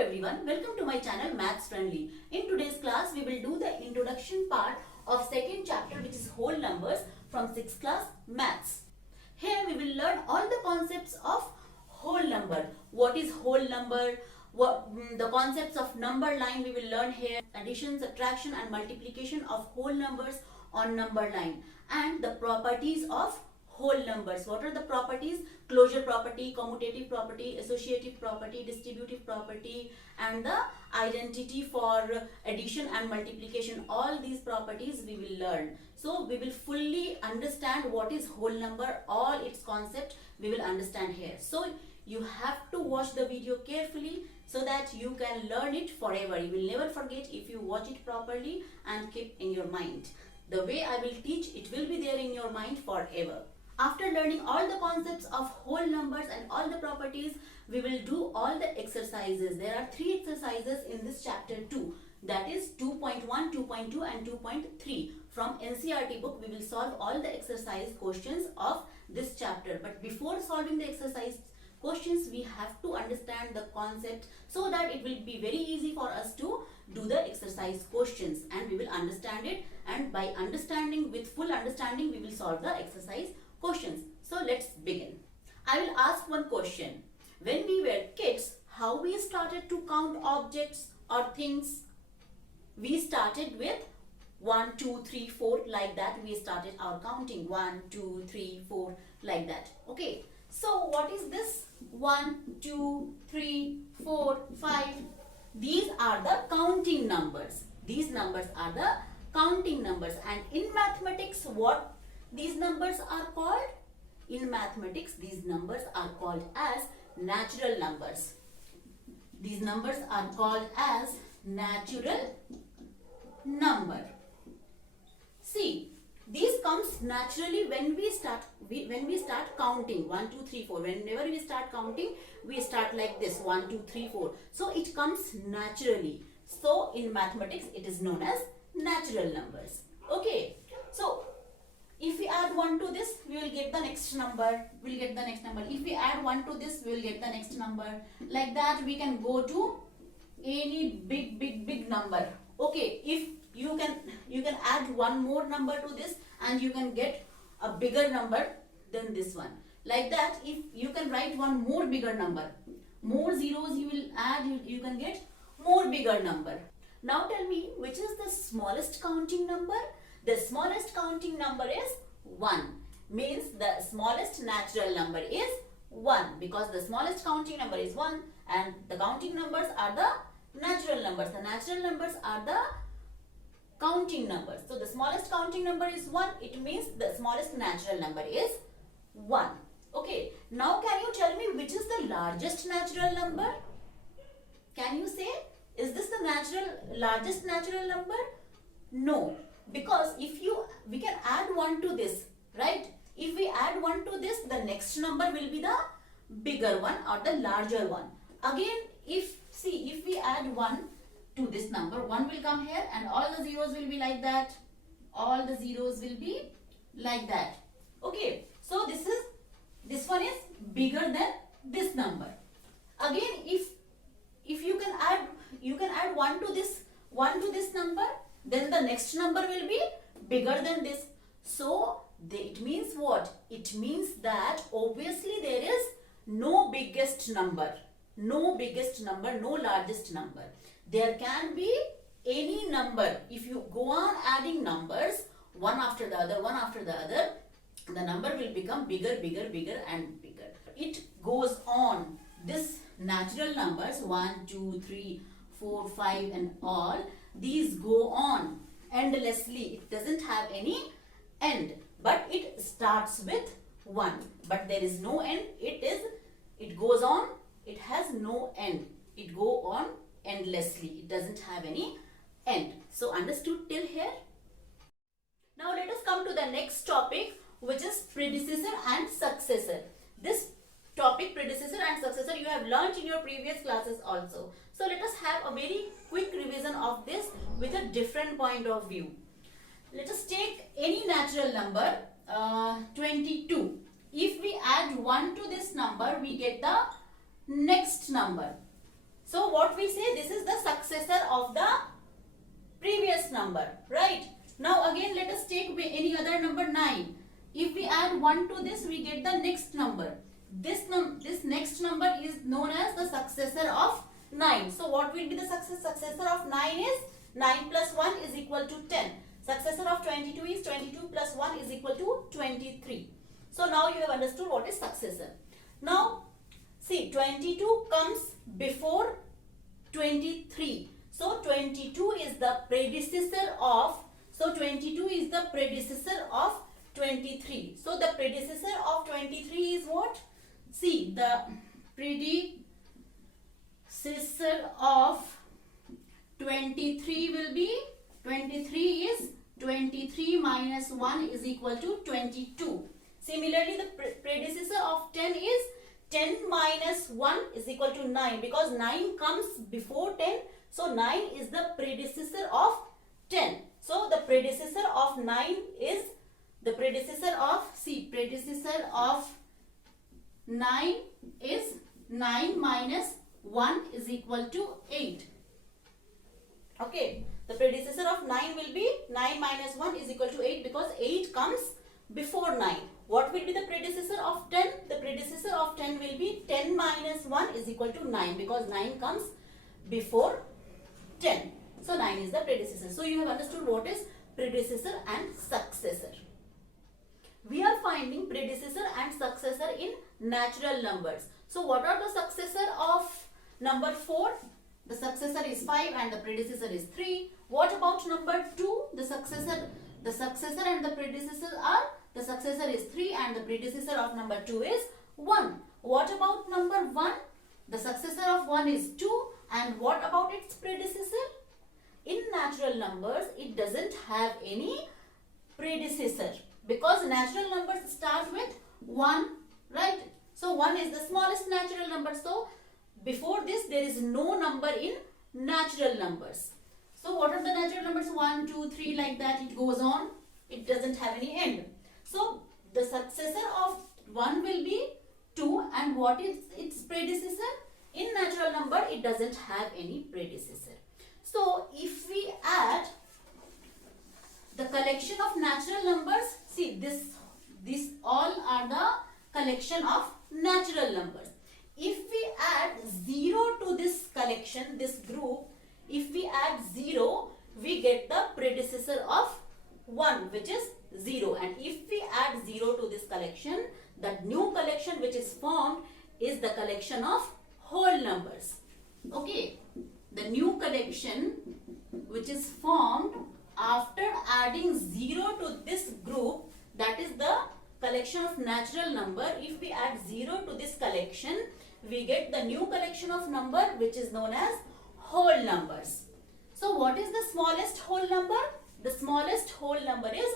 everyone, welcome to my channel Maths Friendly. In today's class, we will do the introduction part of second chapter, which is whole numbers from 6th class Maths. Here we will learn all the concepts of whole number. What is whole number? The concepts of number line we will learn here. Addition, subtraction and multiplication of whole numbers on number line. And the properties of whole numbers. What are the properties? Closure property, commutative property, associative property, distributive property, and the identity for addition and multiplication. All these properties we will learn. So we will fully understand what is whole number, all its concept we will understand here. So you have to watch the video carefully so that you can learn it forever. You will never forget if you watch it properly and keep in your mind. The way I will teach, it will be there in your mind forever. After learning all the concepts of whole numbers and all the properties, we will do all the exercises. There are 3 exercises in this chapter 2. That is 2.1, 2.2 and 2.3. From NCERT book, we will solve all the exercise questions of this chapter. But before solving the exercise questions, we have to understand the concept so that it will be very easy for us to do the exercise questions and we will understand it, and by understanding, with full understanding, we will solve the exercise questions. So let's begin. I will ask one question. When we were kids, how we started to count objects or things? We started with 1, 2, 3, 4, like that. We started our counting 1, 2, 3, 4, like that. Okay. So what is this? 1, 2, 3, 4, 5. These are the counting numbers. These numbers are the counting numbers. And in mathematics, what these numbers are called? In mathematics, these numbers are called as natural numbers. These numbers are called as natural number. See, these comes naturally when we start counting 1, 2, 3, 4. Whenever we start counting, we start like this 1, 2, 3, 4. So it comes naturally. So in mathematics, it is known as natural numbers. Okay. So if we add 1 to this, we will get the next number. We will get the next number. If we add 1 to this, we will get the next number. Like that, we can go to any big number. Okay. If you can add one more number to this and you can get a bigger number than this one. Like that, if you can write one more bigger number, more zeros you will add, you can get more bigger number. Now tell me, which is the smallest counting number? The smallest counting number is 1. Means the smallest natural number is 1, because the smallest counting number is 1 and the counting numbers are the natural numbers. The natural numbers are the counting numbers. So the smallest counting number is 1. It means the smallest natural number is 1. Okay. Now can you tell me which is the largest natural number? Can you say, is this the largest natural number? No. Because we can add 1 to this, right? If we add 1 to this, the next number will be the bigger one or the larger one. Again, if we add 1 to this number, 1 will come here and all the zeros will be like that. All the zeros will be like that. Okay. So this one is bigger than this number. Again, if you can add 1 to this number, then the next number will be bigger than this. So it means what? It means that obviously there is no biggest number, no largest number. There can be any number. If you go on adding numbers one after the other, the number will become bigger and bigger. It goes on. This natural numbers 1, 2, 3, 4, 5 and all, these go on endlessly. It doesn't have any end, but it starts with 1, but there is no end. It goes on. It has no end. It go on endlessly. It doesn't have any end. So understood till here? Now let us come to the next topic, which is predecessor and successor. This topic, predecessor and successor, you have learnt in your previous classes also. So let us have a very quick revision of this with a different point of view. Let us take any natural number, 22. If we add 1 to this number, we get the next number. So what we say, this is the successor of the previous number, right? Now again let us take any other number 9. If we add 1 to this, we get the next number. This next number is known as the successor of 9. So what will be the successor of 9 is 9 plus 1 is equal to 10. Successor of 22 is 22 plus 1 is equal to 23. So now you have understood what is successor. Now see, 22 comes before 23. So 22 is the predecessor of 23. So the predecessor of 23 is what? See, the predecessor of 23 will be 23 is 23 minus 1 is equal to 22. Similarly, the predecessor of 10 is 10 minus 1 is equal to 9, because 9 comes before 10. So 9 is the predecessor of 10. So the predecessor of 9 is predecessor of 9 is 9 minus 1 is equal to 8. Okay, the predecessor of 9 will be 9 minus 1 is equal to 8, because 8 comes before 9. What will be the predecessor of 10? The predecessor of 10 will be 10 minus 1 is equal to 9, because 9 comes before 10. So 9 is the predecessor. So you have understood what is predecessor and successor. We are finding predecessor and successor in natural numbers. So what are the successor of number 4? The successor is 5 and the predecessor is 3. What about number 2? The successor and the predecessor are, the successor is 3 and the predecessor of number 2 is 1. What about number 1? The successor of 1 is 2, and what about its predecessor? In natural numbers, it doesn't have any predecessor, because natural numbers start with 1, right? So 1 is the smallest natural number. So before this, there is no number in natural numbers. So what are the natural numbers? 1, 2, 3, like that. It goes on. It doesn't have any end. So the successor of 1 will be 2, and what is its predecessor? In natural number, it doesn't have any predecessor. So if we add the collection of natural numbers, see, this all are the collection of natural numbers. If we add 0 to this collection, this group, if we add 0, we get the predecessor of 1, which is 0. And if we add 0 to this collection, the new collection which is formed is the collection of whole numbers. Okay, the new collection which is formed after adding 0 to this group, that is the collection of natural number. If we add 0 to this collection, we get the new collection of number which is known as whole numbers. So what is the smallest whole number? The smallest whole number is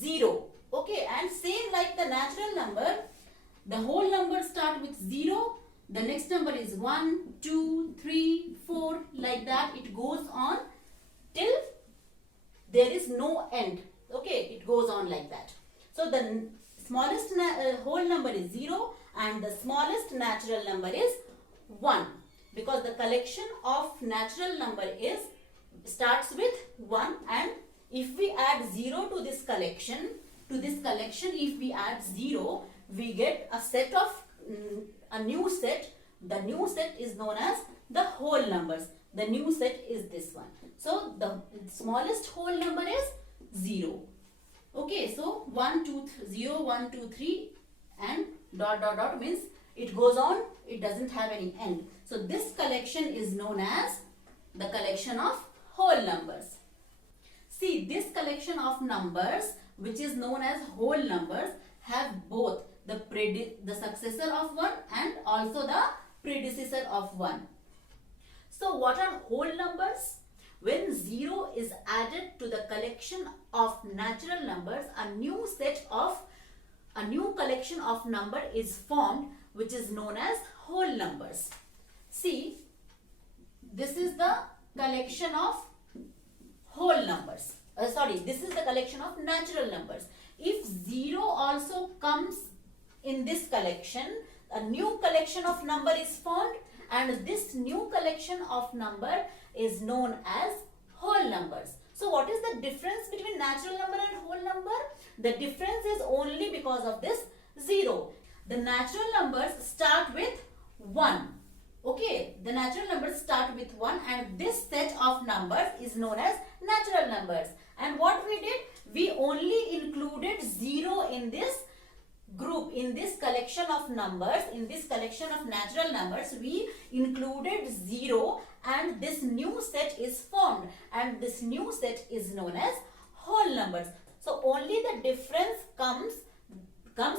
0. Okay, and same like the natural number, the whole numbers start with 0. The next number is 1, 2, 3, 4, like that. It goes on till there is no end. Okay, it goes on like that. So the smallest whole number is 0 and the smallest natural number is 1, because the collection of natural number starts with 1, and if we add 0 to this collection, if we add 0, we get a set of a new set. The new set is known as the whole numbers. The new set is this one. So the smallest whole number is 0. Okay, so 1, 2, 0, 1, 2, 3 and dot dot dot means it goes on, it doesn't have any end. So this collection is known as the collection of whole numbers. See, this collection of numbers which is known as whole numbers have both the successor of 1 and also the predecessor of 1. So what are whole numbers? When 0 is added to the collection of natural numbers, a new collection of number is formed which is known as whole numbers. See, this is the collection of whole numbers. This is the collection of natural numbers. If 0 also comes in this collection, a new collection of number is formed, and this new collection of number is known as whole numbers. So what is the difference between natural number and whole number? The difference is only because of this 0. The natural numbers start with 1. Okay, the natural numbers start with 1 and this set of numbers is known as natural numbers. And what we did? We only included 0 in this group, in this collection of numbers, in this collection of natural numbers. We included 0 and this new set is formed and this new set is known as whole numbers. So only the difference comes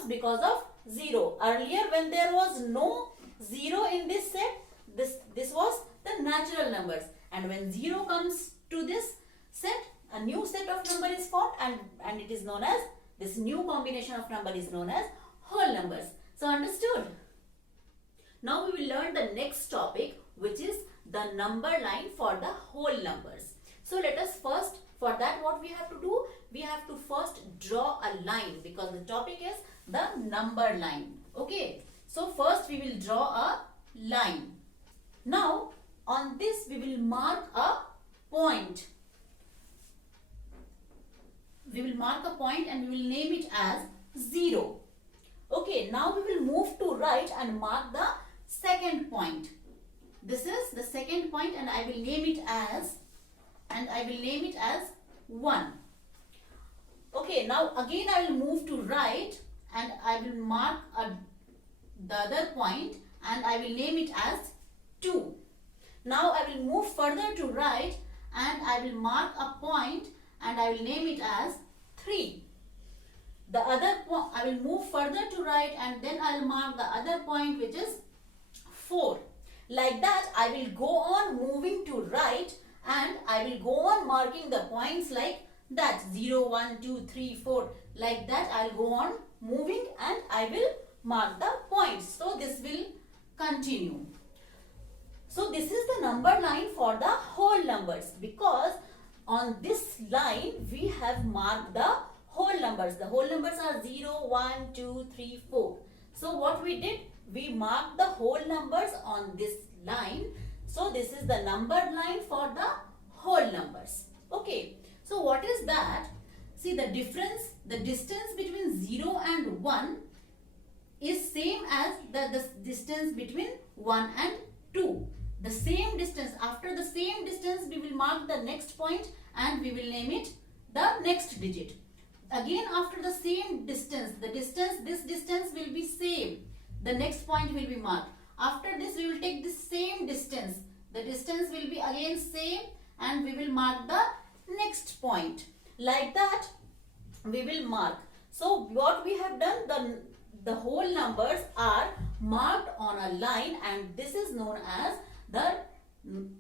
because of 0. Earlier when there was no 0 in this set, this was the natural numbers, and when 0 comes to this set, a new set of number is formed and it is known as, this new combination of number is known as whole numbers. So understood? Now we will learn the next topic, which is the number line for the whole numbers. So let us first, for that what we have to do? We have to first draw a line, because the topic is the number line. Okay, so first we will draw a line. Now on this we will mark a point. We will mark a point and we will name it as 0. Okay, now we will move to right and mark the second point. This is the second point and I will name it as 1. Okay, now again I will move to right and I will mark the other point and I will name it as 2. Now I will move further to right and I will mark a point and I will name it as 3. The other point, I will move further to right and then I will mark the other point, which is 4. Like that I will go on moving to right and I will go on marking the points like that, 0, 1, 2, 3, 4. Like that I will go on moving and I will mark the points. So this will continue. So this is the number line for the whole numbers, because on this line we have marked the whole numbers. The whole numbers are 0, 1, 2, 3, 4. So what we did? We marked the whole numbers on this line. So this is the numbered line for the whole numbers. Okay. So what is that? See, the difference, the distance between 0 and 1 is same as the distance between 1 and 2. The same distance. After the same distance we will mark the next point and we will name it the next digit. Again after the same distance, this distance will be same. The next point will be marked. After this we will take the same distance. The distance will be again same and we will mark the next point. Like that we will mark. So what we have done, the whole numbers are marked on a line and this is known as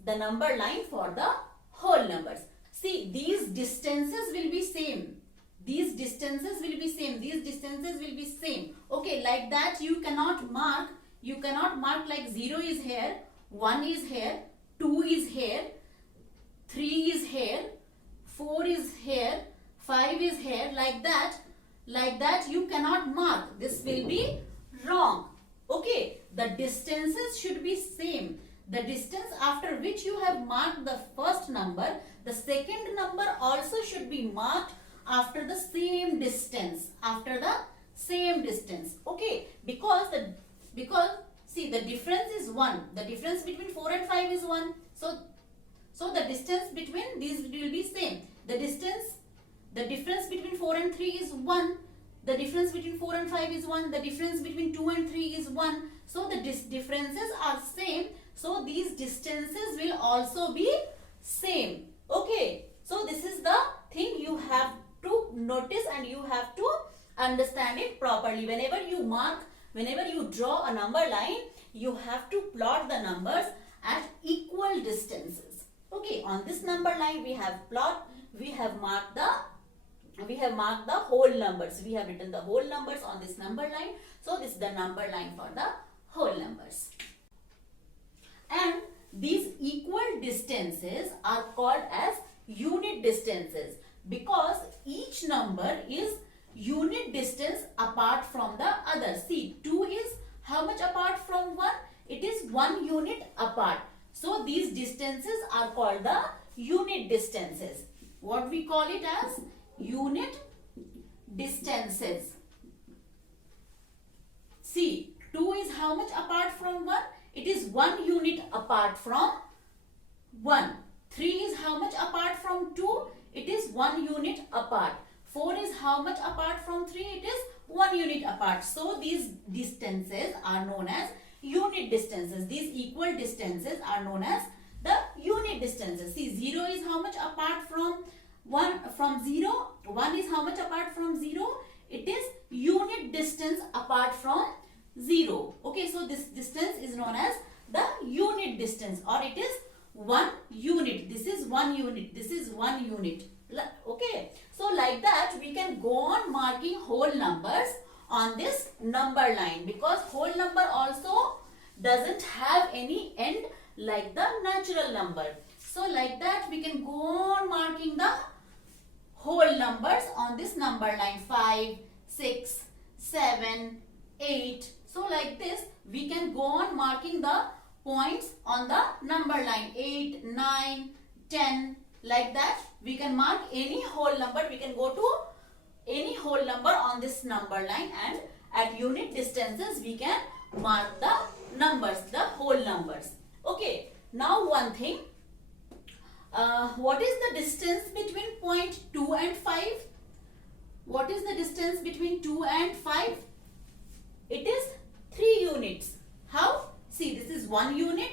the number line for the whole numbers. See, these distances will be same. These distances will be same. These distances will be same. Okay, like that you cannot mark like 0 is here, 1 is here, 2 is here, 3 is here, 4 is here, 5 is here. Like that you cannot mark. This will be wrong. Okay, the distances should be same. The distance after which you have marked the first number, the second number also should be marked after the same distance. Okay, because see, the difference is 1. The difference between 4 and 5 is 1. So the distance between these will be same. The difference between 4 and 3 is 1. The difference between 4 and 5 is 1. The difference between 2 and 3 is 1. So the differences are same. So these distances will also be same. Okay. So this is the thing you have to notice and you have to understand it properly. Whenever you draw a number line, you have to plot the numbers at equal distances. Okay. On this number line we have marked the whole numbers. We have written the whole numbers on this number line. So this is the number line for the whole numbers. And these equal distances are called as unit distances, because each number is unit distance apart from the other. See, 2 is how much apart from 1? it is 1 unit apart. So these distances are called the unit distances. What we call it as unit distances. See, 2 is how much apart from 1? It is 1 unit apart from 1. 3 is how much apart from 2? It is 1 unit apart. 4 is how much apart from 3? It is 1 unit apart. So these distances are known as unit distances. These equal distances are known as the unit distances. See, 0 is how much apart from 1 from 0? 1 is how much apart from 0? It is unit distance apart from 0. Okay, so this distance is known as the unit distance, or it is 1 unit. This is 1 unit. This is 1 unit. Okay, so like that we can go on marking whole numbers on this number line, because whole number also doesn't have any end like the natural number. So like that we can go on marking the whole numbers on this number line. 5, 6, 7, 8. So like this we can go on marking the points on the number line. 8, 9, 10. Like that we can mark any whole number. We can go to any whole number on this number line, and at unit distances we can mark the numbers, the whole numbers. Okay, now one thing. What is the distance between point 2 and 5? What is the distance between 2 and 5? It is 3 units. How? See, this is 1 unit,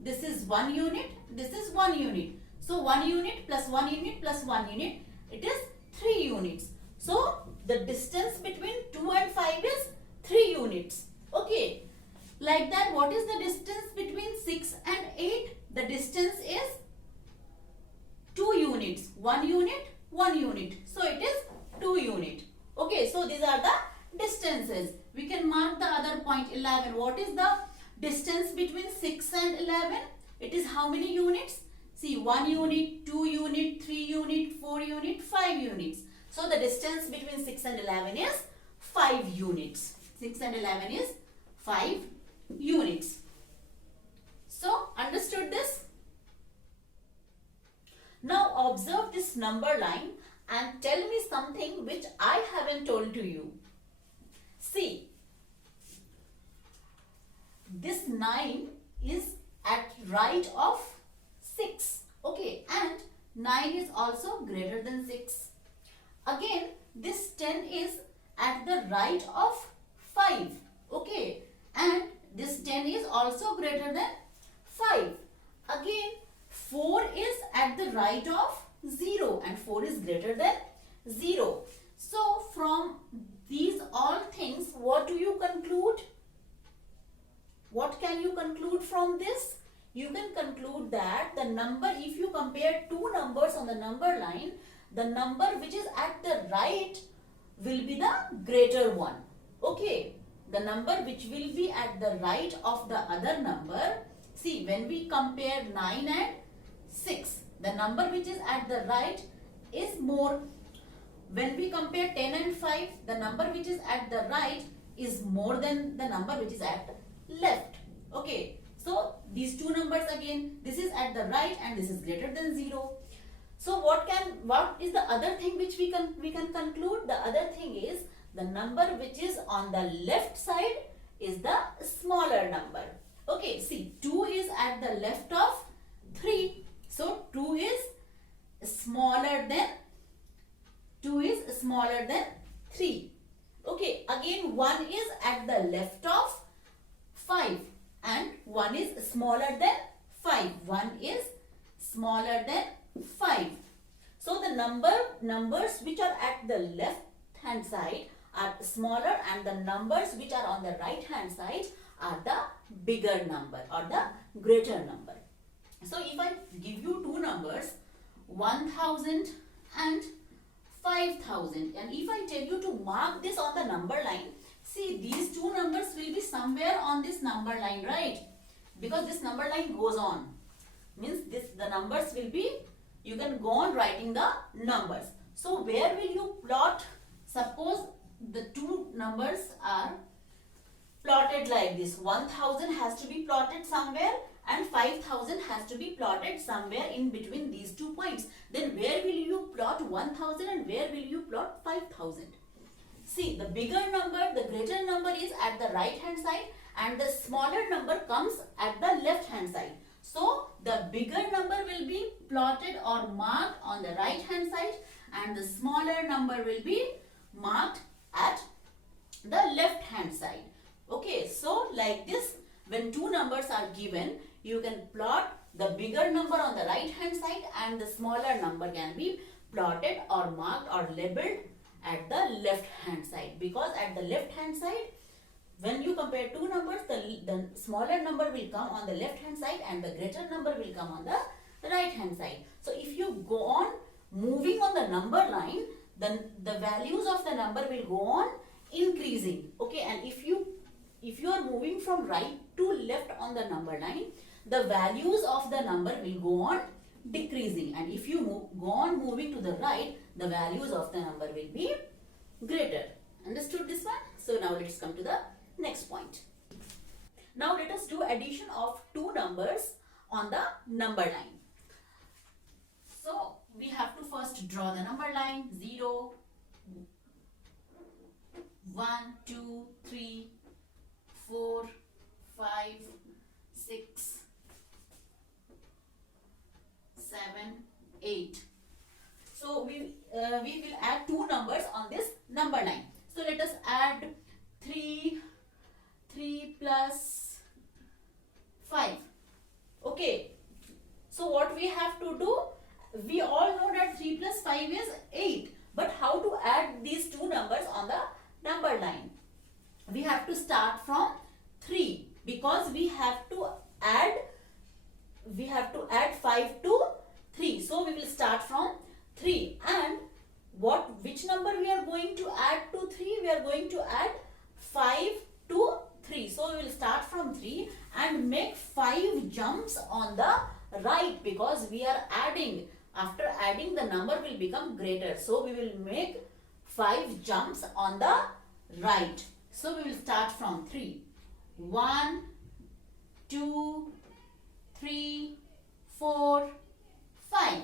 this is 1 unit, this is 1 unit. So 1 unit plus 1 unit plus 1 unit, it is 3 units. So the distance between 2 and 5 is 3 units. Okay. Like that, what is the distance between 6 and 8? The distance is 2 units. 1 unit, 1 unit. So it is 2 unit. Okay, so these are the distances. We can mark the other point 11. What is the distance between 6 and 11? It is how many units? See, 1 unit, 2 unit, 3 unit, 4 unit, 5 units. So the distance between 6 and 11 is 5 units. 6 and 11 is 5 units. So understood this? Now observe this number line and tell me something which I haven't told to you. See, this 9 is at right of 6. Okay, and 9 is also greater than 6. Again, this 10 is at the right of 5. Okay, and this 10 is also greater than 5. Again, 4 is at the right of 0, and 4 is greater than 0. So from these all things, what do you conclude? What can you conclude from this? You can conclude that the number, if you compare two numbers on the number line, the number which is at the right will be the greater one. Okay, the number which will be at the right of the other number. See, when we compare 9 and 6, the number which is at the right is more. When we compare 10 and 5, the number which is at the right is more than the number which is at left. Okay, so these two numbers again, this is at the right and this is greater than 0. So what is the other thing which we can conclude? The other thing is the number which is on the left side is the smaller number. Okay, see, 2 is at the left of 3. So 2 is smaller than 3. Okay, again 1 is at the left of 5 and 1 is smaller than 5. 1 is smaller than 5. So the numbers which are at the left hand side are smaller, and the numbers which are on the right hand side are the bigger number or the greater number. So if I give you two numbers, 1000 and 5000, and if I tell you to mark this on the number line, see, these two numbers will be somewhere on this number line, right? Because this number line goes on. Means the numbers will be, you can go on writing the numbers. So where will you plot? Suppose the two numbers are plotted like this. 1000 has to be plotted somewhere and 5000 has to be plotted somewhere in between these 2 points. Then where will you plot 1000 and where will you plot 5000? See, the bigger number, the greater number is at the right hand side and the smaller number comes at the left hand side. So, the bigger number will be plotted or marked on the right hand side and the smaller number will be marked at the left hand side. Okay, so like this, when two numbers are given, you can plot the bigger number on the right hand side and the smaller number can be plotted or marked or labeled at the left hand side, because at the left hand side, when you compare two numbers, the smaller number will come on the left hand side and the greater number will come on the right hand side. So if you go on moving on the number line, then the values of the number will go on increasing. Okay, and if you are moving from right to left on the number line, the values of the number will go on decreasing, and if you go on moving to the right, the values of the number will be greater. Understood this one? So now let's come to the next point. Now let us do addition of two numbers on the number line. So we have to first draw the number line. 0, 1, 2, 3, 4, 5, 6, 7, 8. So we will add two numbers on this number line. So let us add 3 plus 5. Okay. So what we have to do? We all know that 3 plus 5 is 8. But how to add these two numbers on the number line? We have to start from 3, because we have to add 5 to 3. So we will start from 3, and which number we are going to add to 3? We are going to add 5 to 3. So we will start from 3 and make 5 jumps on the right, because we are adding. After adding, the number will become greater. So we will make 5 jumps on the right. So we will start from 3. 1, 2, 3, 4, 5.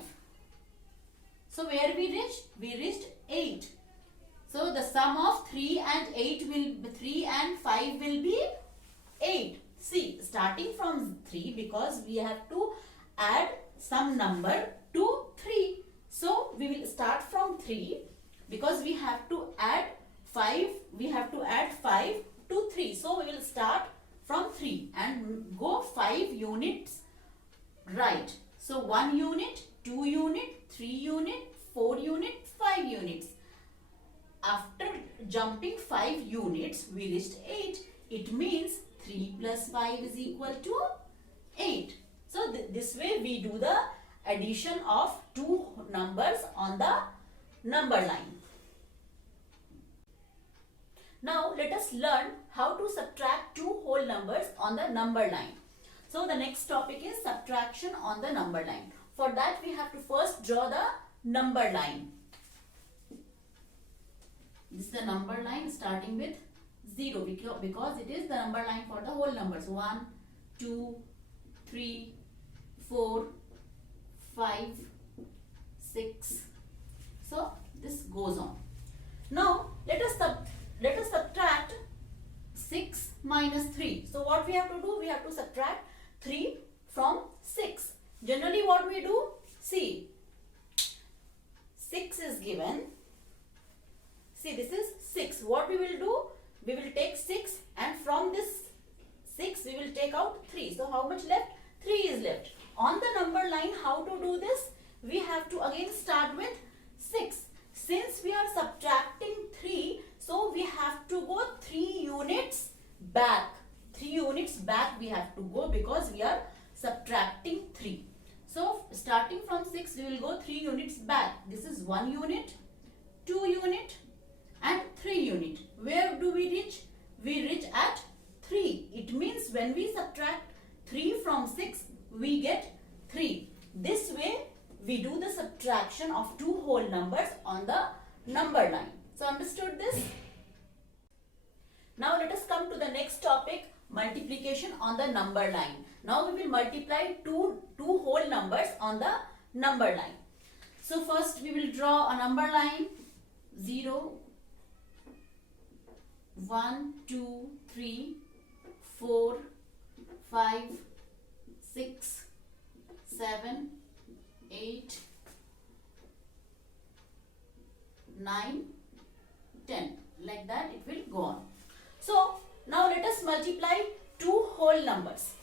So where we reached? We reached 8. So the sum of 3 and 5 will be 8. See, starting from 3, because we have to add some number to 3. So we will start from 3, because we have to add 5. We have to add 5 to 3. So we will start from 3 and go 5 units right. So 1 unit, 2 unit, 3 unit, 4 unit, 5 units. After jumping 5 units, we reached 8. It means 3 plus 5 is equal to 8. So this way we do the addition of two numbers on the number line. Now let us learn how to subtract two whole numbers on the number line. So the next topic is subtraction on the number line. For that we have to first draw the number line. This is the number line starting with 0, because it is the number line for the whole numbers. 1, 2, 3, 4, 5, 6. So this goes on. Now let us subtract 6 minus 3. So what we have to do? We have to subtract 3 from 6. Generally what we do? See, 6 is given. See, this is 6. What we will do? We will take 6, and from this 6 we will take out 3. So how much left? 3 is left. On the number line, how to do this? We have to again start with 6. Since we are subtracting 3, so we have to go 3 units back. 3 units back we have to go, because we are subtracting 3. So starting from 6, we will go 3 units back. This is 1 unit, 2 unit and 3 unit. Where do we reach? We reach at 3. It means when we subtract 3 from 6, we get 3. This way we do the subtraction of two whole numbers on the number line. So understood this? Now let us come to the next topic. multiplication on the number line. Now we will multiply two whole numbers on the number line. So first we will draw a number line. 0, 1, 2, 3, 4, 5, 6, 7, 8, 9, 10. Like that it will go on. So now let us multiply two whole numbers.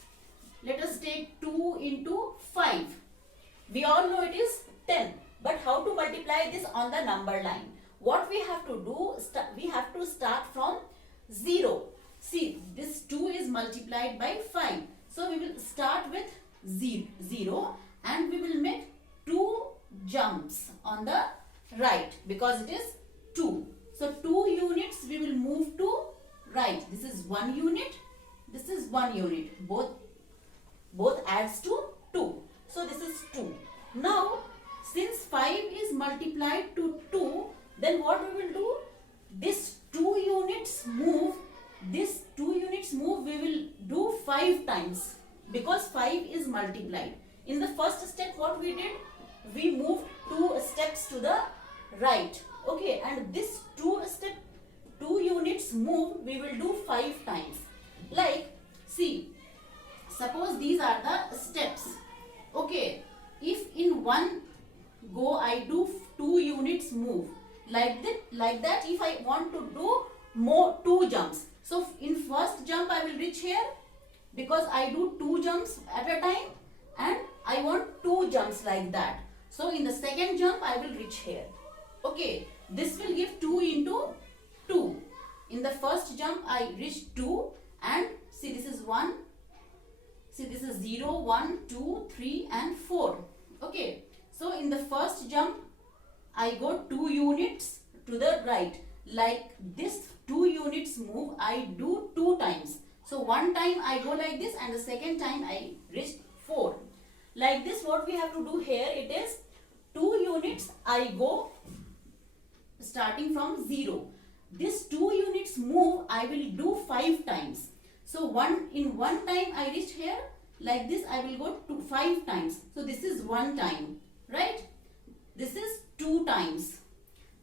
Let us take 2 into 5. We all know it is 10. But how to multiply this on the number line? What we have to do, we have to start from 0. See, this 2 is multiplied by 5. So we will start with 0 and we will make 2 jumps on the right because it is 2. So 2 units we will move to right. This is 1 unit. This is 1 unit. Both adds to 2. So this is 2. Now since 5 is multiplied to 2, then what we will do? This 2 units move. This 2 units move we will do 5 times because 5 is multiplied. In the first step what we did? We moved 2 steps to the right. Okay, and this 2 units move we will do 5 times. Like, see, suppose these are the steps. Okay, if in one go I do 2 units move, like that if I want to do more 2 jumps. So in first jump I will reach here because I do 2 jumps at a time and I want 2 jumps like that. So in the second jump I will reach here. Okay, this will give 2 into 2. In the first jump I reach 2 and see this is 1. See this is 0, 1, 2, 3 and 4. Okay, so in the first jump I go 2 units to the right. Like this 2 units move I do 2 times. So one time I go like this and the second time I reach 4. Like this what we have to do here, it is 2 units I go starting from 0. This 2 units move I will do 5 times. So in one time I reach here, like this I will go to 5 times. So this is 1 time, right? This is 2 times.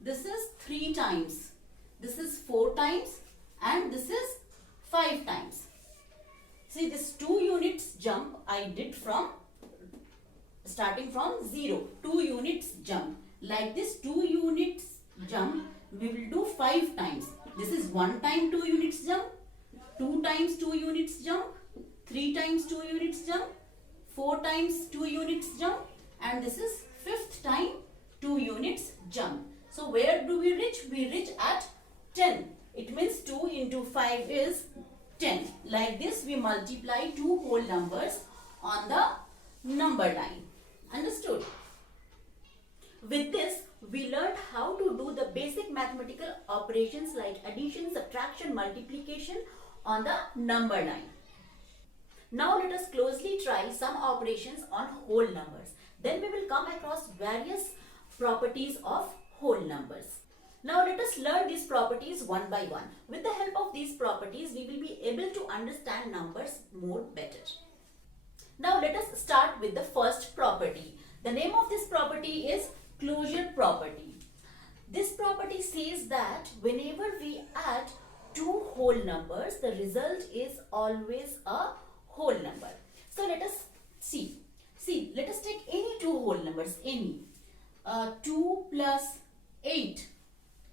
This is 3 times. This is 4 times and this is 5 times. See this 2 units jump I did from starting from 0. 2 units jump. Like this 2 units jump we will do 5 times. This is 1 time 2 units jump, 2 times 2 units jump, 3 times 2 units jump, 4 times 2 units jump and this is 5th time 2 units jump. So where do we reach? We reach at 10. It means 2 into 5 is 10. Like this we multiply two whole numbers on the number line. Understood? With this we learned how to do the basic mathematical operations like addition, subtraction, multiplication on the number line. Now let us closely try some operations on whole numbers. Then we will come across various properties of whole numbers. Now let us learn these properties one by one. With the help of these properties, we will be able to understand numbers more better. Now let us start with the first property. The name of this property is closure property. This property says that whenever we add two whole numbers, the result is always a whole number. So let us see. Let us take any two whole numbers, any. 2 plus 8.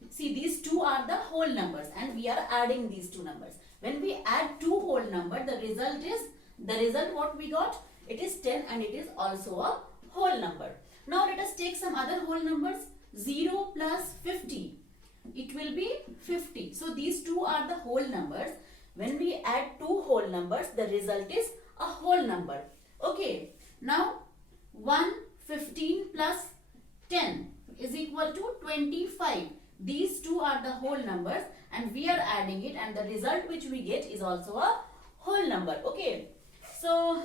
See, these two are the whole numbers and we are adding these two numbers. When we add two whole number, the result what we got? It is 10 and it is also a whole number. Now let us take some other whole numbers. 0 plus 50. It will be 50. So these two are the whole numbers. When we add two whole numbers, the result is a whole number. Okay. Now 115 plus 10 is equal to 25. These two are the whole numbers and we are adding it and the result which we get is also a whole number. Okay. So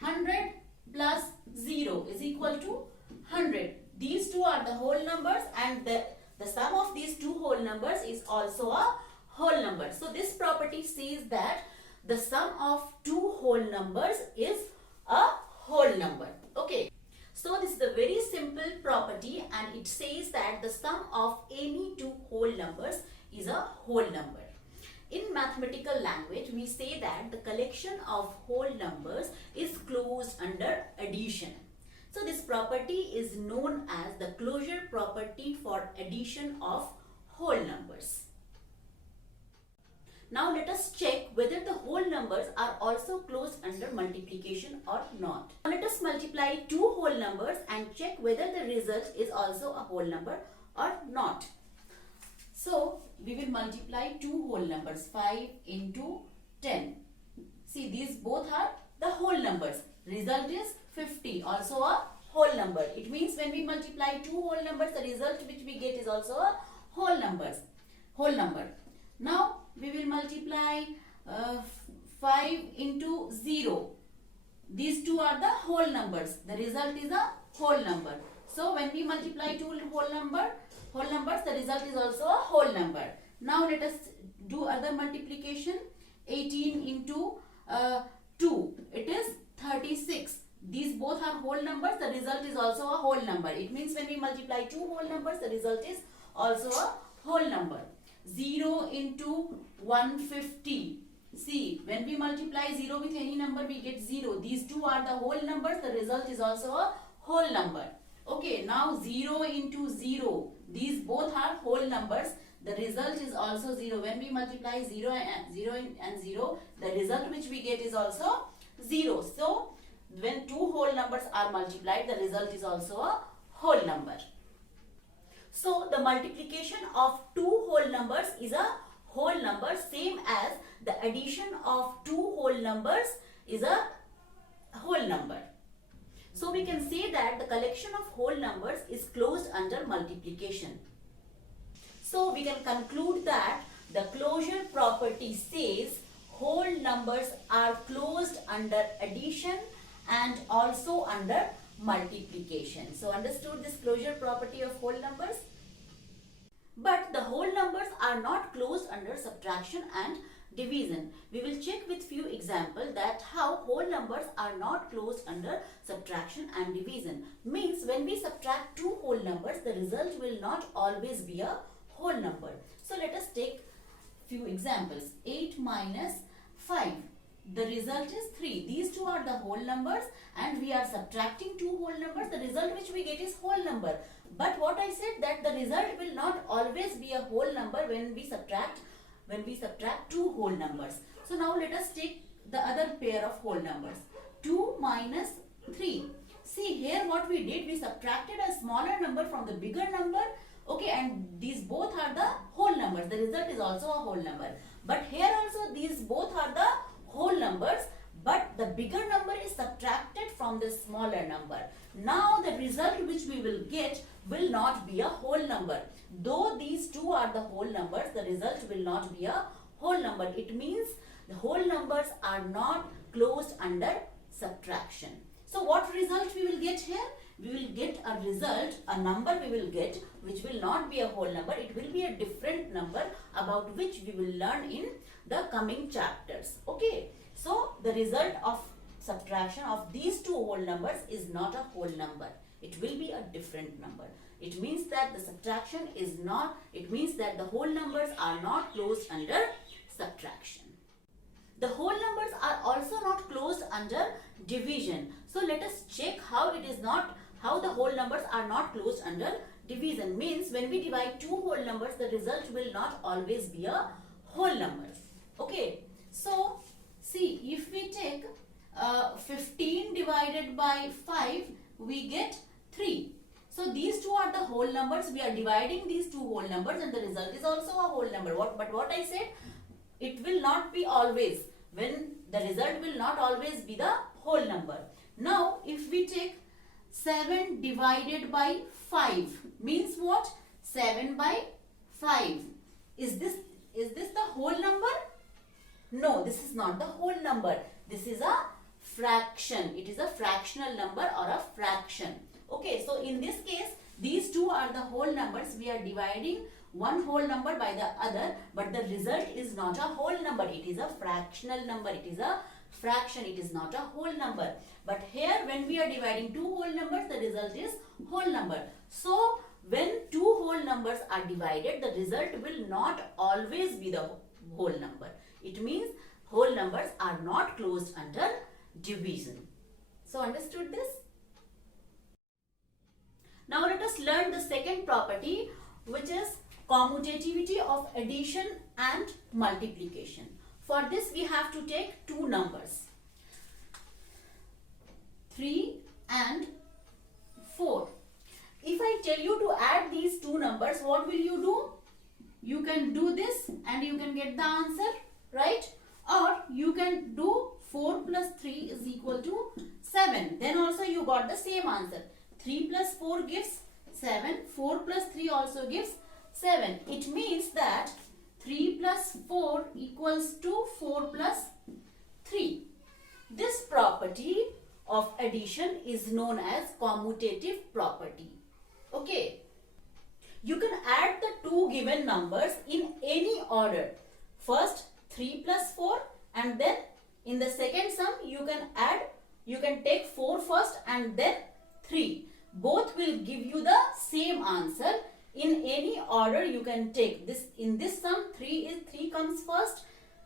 100 plus 0 is equal to 100. These two are the whole numbers and the sum of these two whole numbers is also a whole number. So this property says that the sum of two whole numbers is a whole number. Okay. So this is a very simple property and it says that the sum of any two whole numbers is a whole number. In mathematical language, we say that the collection of whole numbers is closed under addition. So this property is known as the closure property for addition of whole numbers. Now let us check whether the whole numbers are also closed under multiplication or not. Now let us multiply two whole numbers and check whether the result is also a whole number or not. So we will multiply two whole numbers, 5 into 10. See, these both are the whole numbers. Result is 50, also a whole number. It means when we multiply two whole numbers, the result which we get is also a whole number. Now we will multiply 5 into 0. These two are the whole numbers. The result is a whole number. So when we multiply two whole numbers, the result is also a whole number. Now let us do other multiplication. 18 into 2. It is 36. These both are whole numbers. The result is also a whole number. It means when we multiply two whole numbers, the result is also a whole number. 0 into 150. See, when we multiply 0 with any number, we get 0. These two are the whole numbers. The result is also a whole number. Okay, now 0 into 0. These both are whole numbers. The result is also 0. When we multiply 0 and 0, the result which we get is also 0. So, when two whole numbers are multiplied, the result is also a whole number. So, the multiplication of two whole numbers is a whole number, same as the addition of two whole numbers is a whole number. So, we can say that the collection of whole numbers is closed under multiplication. So, we can conclude that the closure property says whole numbers are closed under addition and also under multiplication. So, understood this closure property of whole numbers? But the whole numbers are not closed under subtraction and division. We will check with few examples that how whole numbers are not closed under subtraction and division. Means when we subtract two whole numbers, the result will not always be a whole number. So let us take few examples. 8 minus 5. The result is 3. These two are the whole numbers and we are subtracting two whole numbers. The result which we get is whole number. But what I said that the result will not always be a whole number when we subtract two whole numbers. So now let us take the other pair of whole numbers. 2 minus 3. See here what we did, we subtracted a smaller number from the bigger number. Okay, and these both are the whole numbers. The result is also a whole number. But here also these both are the whole numbers, but the bigger number is subtracted from the smaller number. Now the result which we will get will not be a whole number. Though these two are the whole numbers, the result will not be a whole number. It means the whole numbers are not closed under subtraction. So what result we will get here? We will get a result, a number we will get which will not be a whole number. It will be a different number about which we will learn in the coming chapters. Okay. So the result of subtraction of these two whole numbers is not a whole number. It will be a different number. It means that the subtraction is not, it means that the whole numbers are not closed under subtraction. The whole numbers are also not closed under division. So let us check how it is not, how the whole numbers are not closed under division. Means when we divide two whole numbers, the result will not always be a whole number. Okay. So see, if we take 15 divided by 5, we get 3. So these two are the whole numbers. We are dividing these two whole numbers and the result is also a whole number. But what I said, it will not be always. When the result will not always be the whole number. Now if we take 7 divided by 5, means what? 7 by 5. Is this the whole number? No, this is not the whole number. This is a fraction. It is a fractional number or a fraction. Okay, so in this case, these two are the whole numbers. We are dividing one whole number by the other, but the result is not a whole number. It is a fractional number. It is a fraction. It is not a whole number. But here when we are dividing two whole numbers, the result is whole number. So when two whole numbers are divided, the result will not always be the whole number. It means whole numbers are not closed under division. So understood this? Now let us learn the second property, which is commutativity of addition and multiplication. For this we have to take two numbers, 3 and 4. If I tell you to add these two numbers, what will you do? You can do this and you can get the answer, right? Or you can do 4 plus 3 is equal to 7. Then also you got the same answer. 3 plus 4 gives 7. 4 plus 3 also gives 7. It means that 3 plus 4 equals to 4 plus 3. This property of addition is known as commutative property. Okay. You can add the two given numbers in any order. First 3 plus 4, and then in the second sum you can take 4 first and then 3. Both will give you the same answer. In any order you can take this. In this sum 3 comes first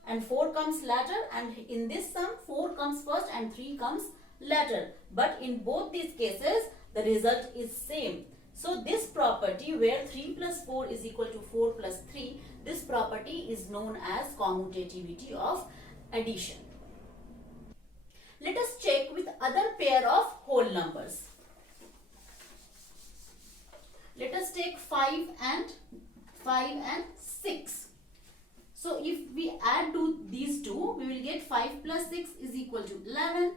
and 4 comes later, and in this sum 4 comes first and 3 comes later. But in both these cases the result is same. So this property where 3 plus 4 is equal to 4 plus 3, this property is known as commutativity of addition. Let us check with other pair of whole numbers. Let us take 5 and 6. So if we add these two, we will get 5 plus 6 is equal to 11.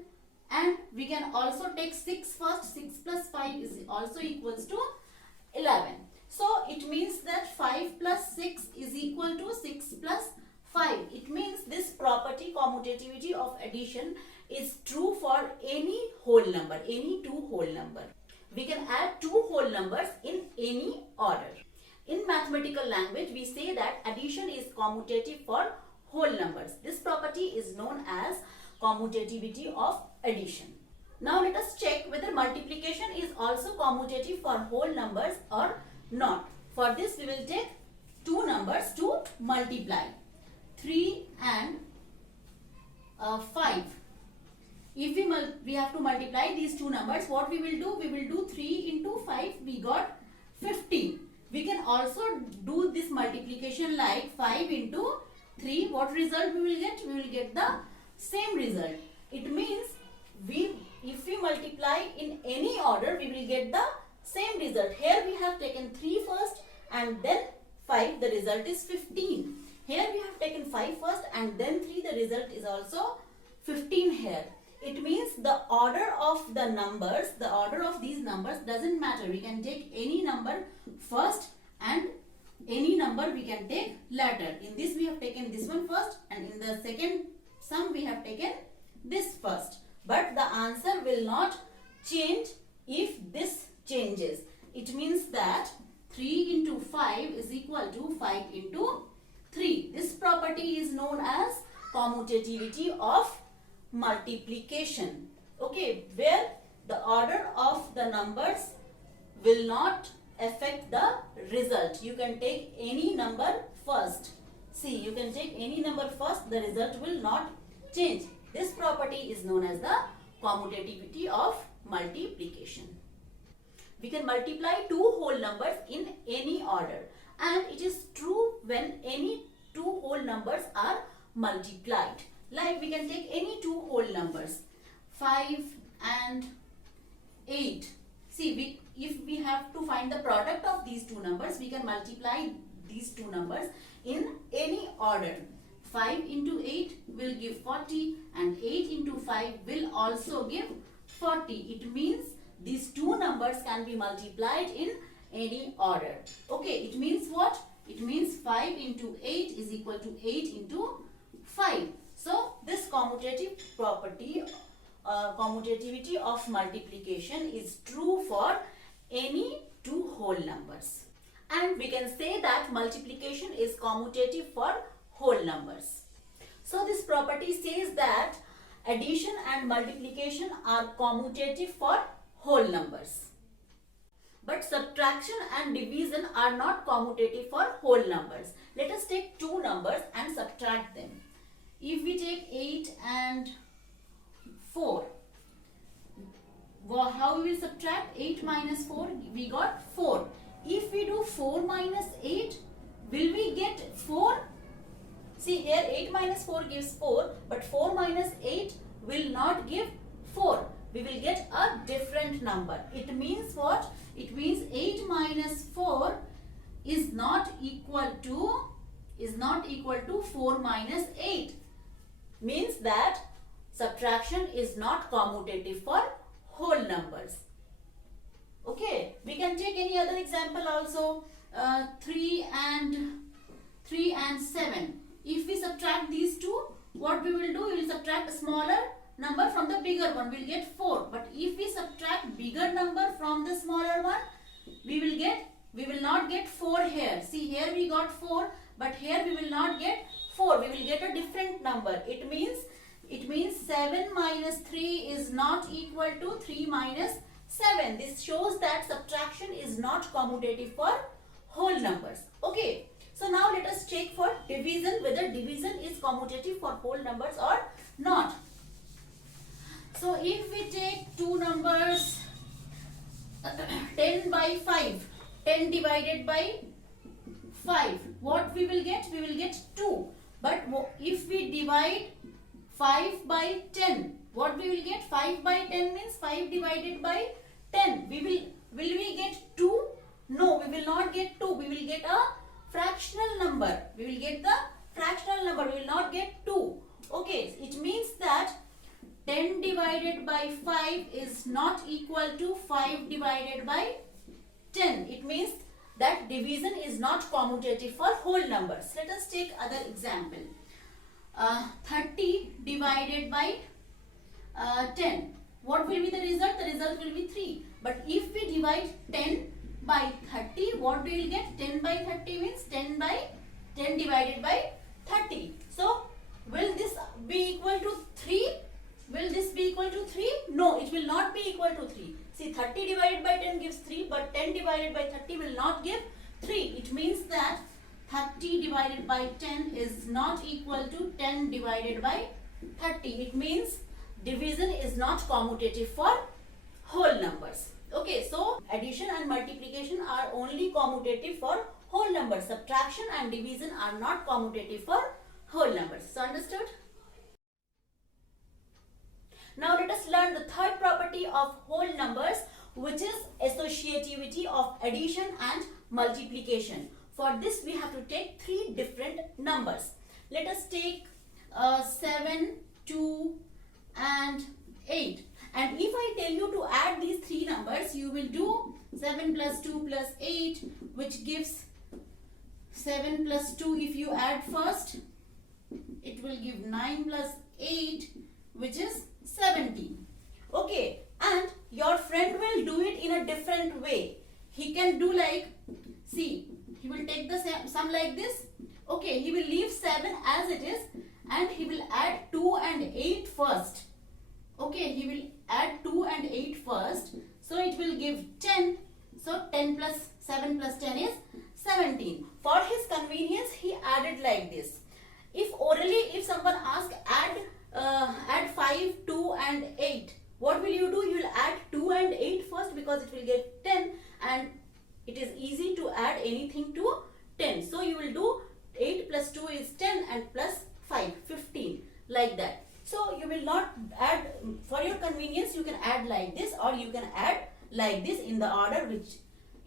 And we can also take 6 first. 6 plus 5 is also equals to 11. So it means that 5 plus 6 is equal to 6 plus 5. It means this property, commutativity of addition, is true for any whole number, any two whole number. We can add two whole numbers in any order. In mathematical language, we say that addition is commutative for whole numbers. This property is known as commutativity of addition. Now let us check whether multiplication is also commutative for whole numbers or not. For this we will take two numbers to multiply, 3 and 5. If we have to multiply these two numbers, what we will do? We will do 3 into 5, we got 15. We can also do this multiplication like 5 into 3. What result we will get? We will get the same result. It means if we multiply in any order, we will get the same result. Here we have taken 3 first and then 5, the result is 15. Here we have taken 5 first and then 3, the result is also 15 here. It means the order of the numbers, the order of these numbers doesn't matter. We can take any number first and any number we can take later. In this we have taken this one first, and in the second sum we have taken this first. But the answer will not change if this changes. It means that 3 into 5 is equal to 5 into 3. This property is known as commutativity of multiplication. Okay, where the order of the numbers will not affect the result. You can take any number first. See, you can take any number first, the result will not change. This property is known as the commutativity of multiplication. We can multiply two whole numbers in any order, and it is true when any two whole numbers are multiplied. Like we can take any two whole numbers, 5 and 8. See, if we have to find the product of these two numbers, we can multiply these two numbers in any order. 5 into 8 will give 40 and 8 into 5 will also give 40. It means these two numbers can be multiplied in any order. Okay, it means what? It means 5 into 8 is equal to 8 into 5. So this commutative property, commutativity of multiplication is true for any two whole numbers. and we can say that multiplication is commutative for whole numbers. So this property says that addition and multiplication are commutative for whole numbers. But subtraction and division are not commutative for whole numbers. Let us take two numbers and subtract them. If we take 8 and 4, how we will subtract? 8 minus 4, we got 4. If we do 4 minus 8, will we get 4? See here 8 minus 4 gives 4, but 4 minus 8 will not give 4. We will get a different number. It means what? It means 8 minus 4 is not equal to 4 minus 8. Means that subtraction is not commutative for whole numbers. Okay, we can take any other example also. 3 and 7. If we subtract these two, what we will do? We will subtract a smaller number from the bigger one. We will get 4. But if we subtract bigger number from the smaller one, we will not get 4 here. See, here we got 4, but here we will not get 4. We will get a different number. It means 7 minus 3 is not equal to 3 minus 7. This shows that subtraction is not commutative for whole numbers. Okay. So now let us check for division, whether division is commutative for whole numbers or not. So if we take two numbers, 10 by 5, 10 divided by 5, what we will get? We will get 2. But if we divide 5 by 10, what we will get? 5 by 10 means 5 divided by 10. Will we get 2? No, we will not get 2. We will get a fractional number. We will get the fractional number. We will not get 2. Okay, it means that 10 divided by 5 is not equal to 5 divided by 10. It means that division is not commutative for whole numbers. Let us take other example. 30 divided by 10. What will be the result? The result will be 3. But if we divide 10 by 30, what we will get? 10 by 30 means 10 divided by 30. So, will this be equal to 3? Will this be equal to 3? No, it will not be equal to 3. See, 30 divided by 10 gives 3, but 10 divided by 30 will not give 3. It means that 30 divided by 10 is not equal to 10 divided by 30. It means division is not commutative for whole numbers. Okay, so addition and multiplication are only commutative for whole numbers. Subtraction and division are not commutative for whole numbers. So understood? Now let us learn the third property of whole numbers, which is associativity of addition and multiplication. For this we have to take three different numbers. Let us take 7, 2 and 8. And if I tell you to add these three numbers, you will do 7 plus 2 plus 8, which gives 7 plus 2. If you add first, it will give 9 plus 8, which is 17. Okay, and your friend will do it in a different way. He can do like, see, he will take the sum like this. Okay, he will leave 7 as it is and he will add 2 and 8 first. Okay, he will add 2 and 8 first. So it will give 10. So 10 plus 7 plus 10 is 17. For his convenience, he added like this. If orally, if someone asks add 5, 2 and 8, what will you do? You will add 2 and 8 first because it will give 10 and it is easy to add anything to 10. So you will do 8 plus 2 is 10 and plus 5, 15, like that. So you will not add, for your convenience you can add like this or you can add like this in the order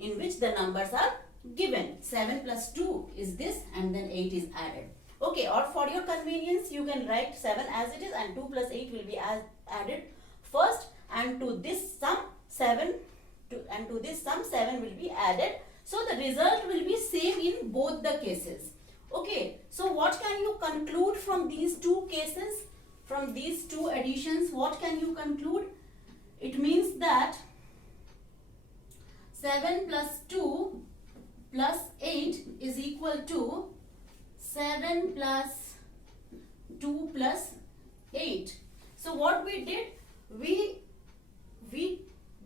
in which the numbers are given. 7 plus 2 is this and then 8 is added. Okay, or for your convenience you can write 7 as it is and 2 plus 8 will be added first, and to this sum 7 will be added. So the result will be same in both the cases. Okay, so what can you conclude from these two cases? From these two additions, what can you conclude? It means that 7 plus 2 plus 8 is equal to 7 plus 2 plus 8. So what we did, we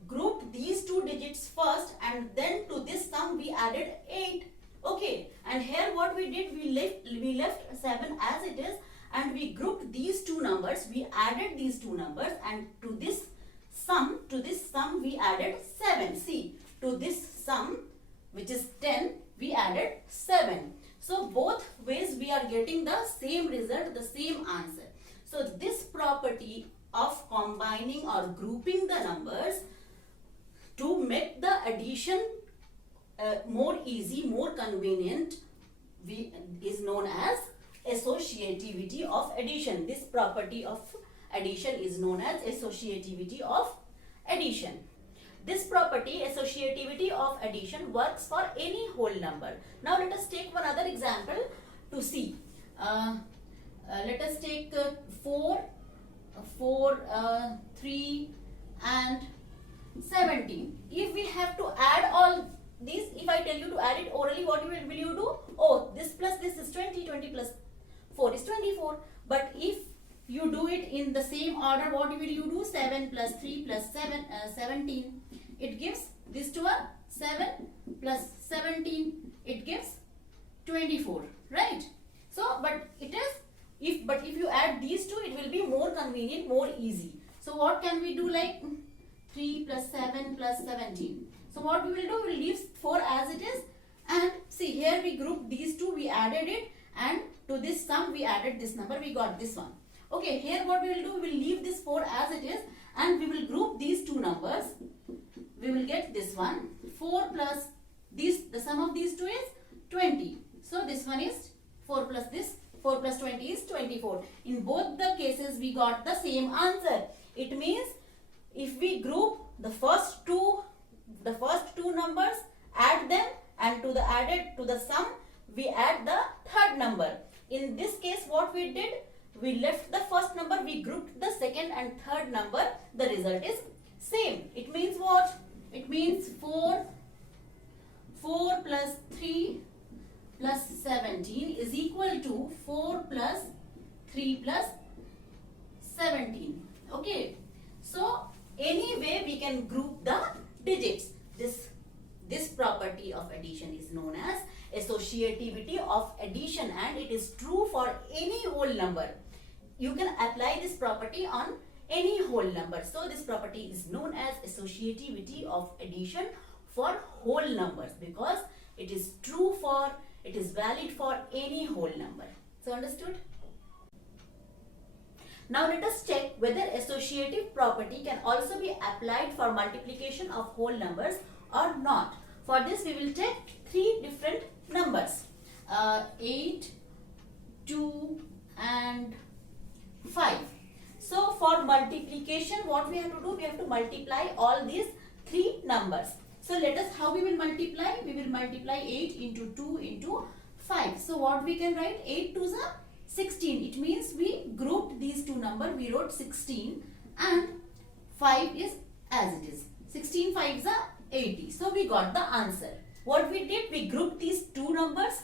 grouped these two digits first, and then to this sum we added 8. Okay, and here what we did, we left 7 as it is, and we grouped these two numbers, we added these two numbers, and to this sum we added 7. See, to this sum, which is 10, we added 7. So both ways we are getting the same result, the same answer. So this property of combining or grouping the numbers to make the addition more easy, more convenient, is known as associativity of addition. This property of addition is known as associativity of addition. This property, associativity of addition, works for any whole number. Now let us take one other example to see. Let us take 4, 3 and 17. If we have to add all these, if I tell you to add it orally, what will you do? Oh, this plus this is 20, 20 plus 4 is 24. But if you do it in the same order, what will you do? 7 plus 3 plus 17. It gives this to a 7 plus 17. It gives 24, right? So, but it is, if you add these two, it will be more convenient, more easy. So what can we do, like 3 plus 7 plus 17? So what we will do, we will leave 4 as it is, and see here we grouped these two, we added it, and to this sum we added this number, we got this one. Okay, here what we will do, we will leave this 4 as it is, and we will group these two numbers. We will get this one, 4 plus this, the sum of these two is 20. So this one is 4 plus this, 4 plus 20 is 24. In both the cases we got the same answer. It means if we group the first two numbers, add them, and to the sum we add the third number. In this case what we did, we left the first number, we grouped the second and third number, the result is same. It means what? It means 4 plus 3 plus 17 is equal to 4 plus 3 plus 17. Okay, so anyway we can group the digits. This property of addition is known as associativity of addition, and it is true for any whole number. You can apply this property on any whole number. So this property is known as associativity of addition for whole numbers, because it is valid for any whole number. So understood? Now let us check whether associative property can also be applied for multiplication of whole numbers or not. For this we will take three different numbers, 8, 2 and 5. So for multiplication, what we have to do, we have to multiply all these three numbers. So let us, how we will multiply? We will multiply 8 into 2 into 5. So what we can write? 8 2s are 16. It means we grouped these two numbers. We wrote 16 and 5 is as it is. 16 5s are 80. So we got the answer. What we did? We grouped these two numbers.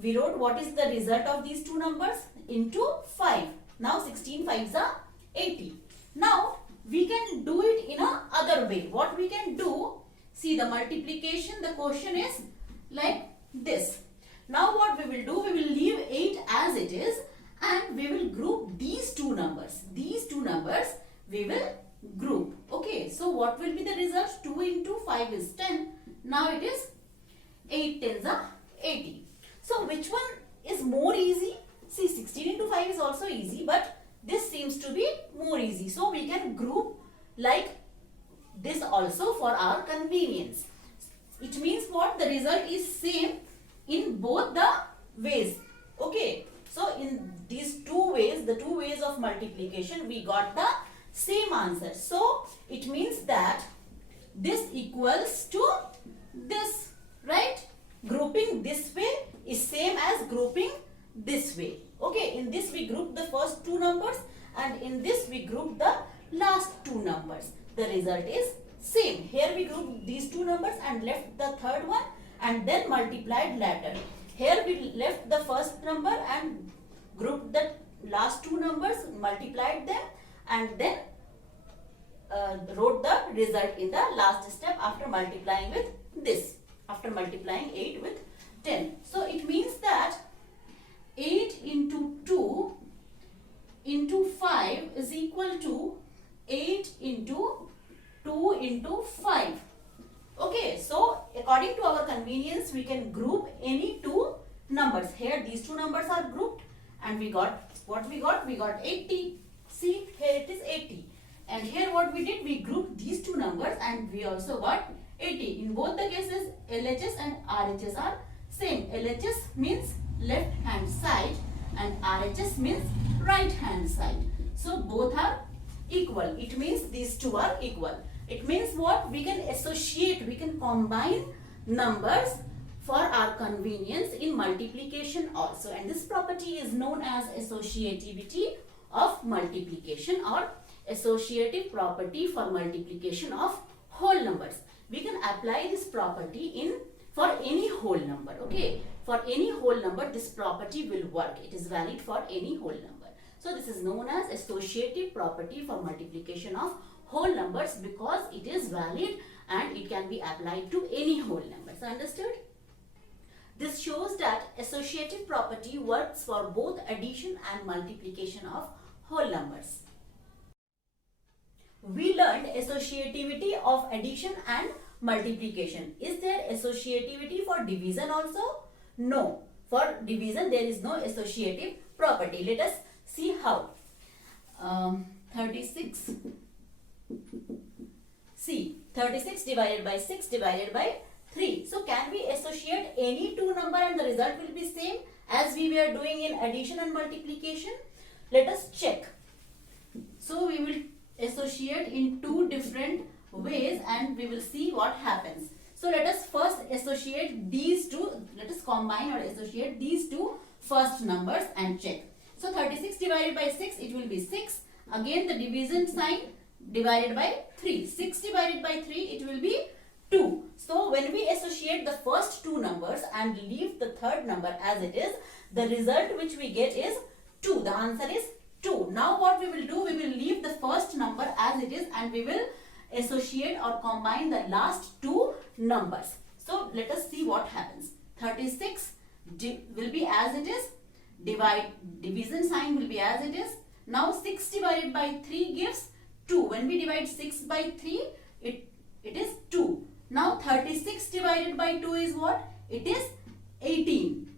We wrote what is the result of these two numbers into 5. Now 16 5s are 80. Now we can do it in a other way. What we can do? See, the multiplication, the question is like this. Now what we will do? We will leave 8 as it is, and we will group these two numbers. These two numbers we will group. Okay. So what will be the result? 2 into 5 is 10. Now it is 8 10s are 80. So which one is more easy? See, 16 into 5 is also easy, but this seems to be more easy. So we can group like this also for our convenience. It means what? The result is same in both the ways. Okay. So in these two ways, the two ways of multiplication, we got the same answer. So it means that this equals to this, right? Grouping this way is same as grouping this way. Okay, in this we group the first two numbers, and in this we group the last two numbers. The result is same. Here we group these two numbers and left the third one, and then multiplied later. Here we left the first number and grouped the last two numbers, multiplied them, and then wrote the result in the last step after multiplying with this, after multiplying 8 with 10. So it means that 8 into 2 into 5 is equal to 8 into 2 into 5. Okay, so according to our convenience, we can group any two numbers. Here these two numbers are grouped and we got what we got? We got 80. See, here it is 80. And here what we did? We grouped these two numbers and we also got 80. In both the cases, LHS and RHS are same. LHS means left hand side and RHS means right hand side. So both are equal. It means these two are equal. It means what? We can associate, we can combine numbers for our convenience in multiplication also. And this property is known as associativity of multiplication or associative property for multiplication of whole numbers. We can apply this property in for any whole number. Okay, for any whole number this property will work. It is valid for any whole number. So this is known as associative property for multiplication of whole numbers because it is valid and it can be applied to any whole numbers. Understood? This shows that associative property works for both addition and multiplication of whole numbers. We learned associativity of addition and multiplication. Is there associativity for division also? No. For division there is no associative property. Let us see how. 36. See, 36 divided by 6 divided by 3. So can we associate any two number and the result will be same as we were doing in addition and multiplication? Let us check. So we will associate in two different ways and we will see what happens. So let us first associate these two. Let us combine or associate these two first numbers and check. So 36 divided by 6, it will be 6. Again the division sign, divided by 3. 6 divided by 3, it will be 2. So when we associate the first two numbers and leave the third number as it is, the result which we get is 2. The answer is 2. Now what we will do, we will leave the first number as it is and we will associate or combine the last two numbers. So let us see what happens. 36 will be as it is, division sign will be as it is. Now 6 divided by 3 gives 2. When we divide 6 by 3, it is 2. Now 36 divided by 2 is what? It is 18.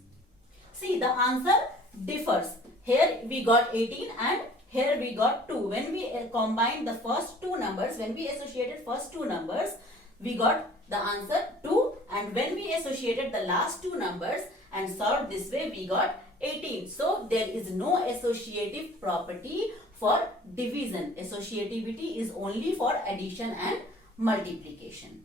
See, the answer differs. Here we got 18 and here we got 2. When we combined the first two numbers, when we associated first two numbers, we got the answer 2. And when we associated the last two numbers and solved this way, we got 18. So there is no associative property for division. Associativity is only for addition and multiplication.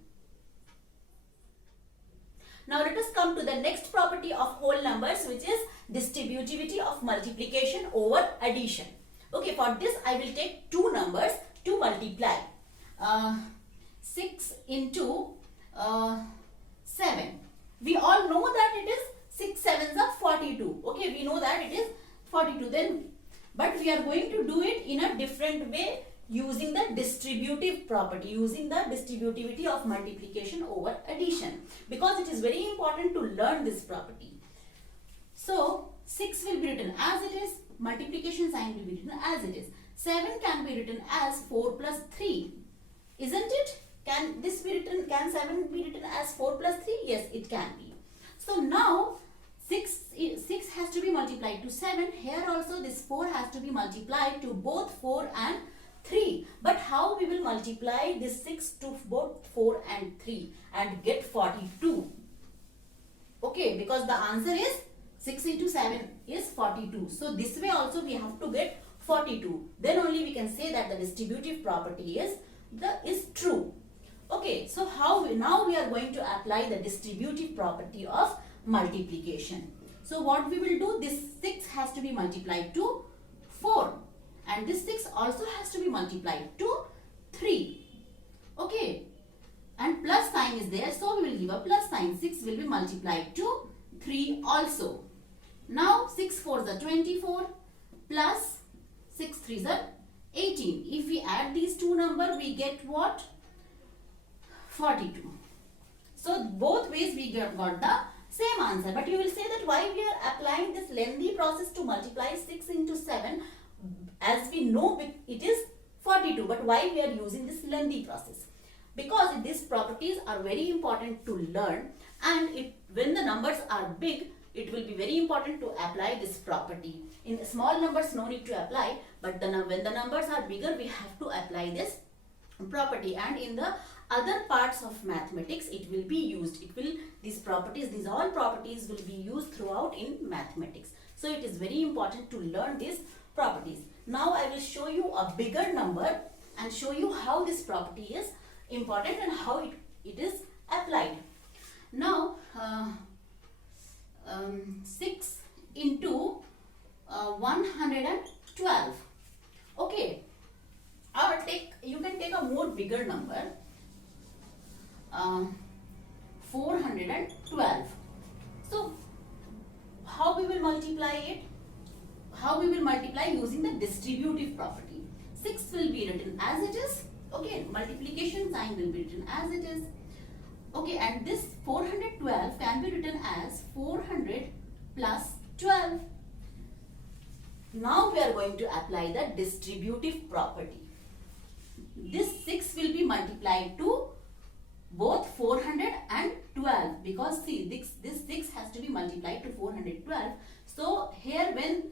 Now let us come to the next property of whole numbers, which is distributivity of multiplication over addition. Okay, for this I will take two numbers to multiply. 6 into 7. We all know that it is 6 sevens are 42. Okay, we know that it is 42. Then, but we are going to do it in a different way using the distributive property, using the distributivity of multiplication over addition, because it is very important to learn this property. So 6 will be written as it is, multiplication sign will be written as it is. 7 can be written as 4 plus 3, isn't it? Can this be written, can 7 be written as 4 plus 3? Yes, it can be. So now 6 has to be multiplied to 7. Here also this 4 has to be multiplied to both 4 and 3. But how we will multiply this 6 to both 4 and 3 and get 42? Okay, because the answer is 6 into 7 is 42. So this way also we have to get 42. Then only we can say that the distributive property is true. Okay, so now we are going to apply the distributive property of multiplication. So what we will do, this 6 has to be multiplied to 4 and this 6 also has to be multiplied to 3. Okay, and plus sign sign is there, so we will give a plus sign. 6 will be multiplied to 3 also. Now 6 4s are 24 plus 6 3s are 18. If we add these two numbers, we get what? 42. So both ways we got the same answer. But you will say that why we are applying this lengthy process to multiply 6 into 7, as we know it is 42. But why we are using this lengthy process? Because these properties are very important to learn, and when the numbers are big, it will be very important to apply this property. In small numbers, no need to apply, but when the numbers are bigger, we have to apply this property. And in the other parts of mathematics, it will be used. These all properties will be used throughout in mathematics. So it is very important to learn these properties. Now I will show you a bigger number and show you how this property is important and how it is applied. Now 6 into 112. Okay, you can take a more bigger number, 412. So how we will multiply it? How we will multiply? Using the distributive property. 6 will be written as it is. Okay, multiplication sign will be written as it is. Okay, and this 412 can be written as 400 plus 12. Now we are going to apply the distributive property. This 6 will be multiplied to both 400 and 12, because see, this 6 has to be multiplied to 412. So here when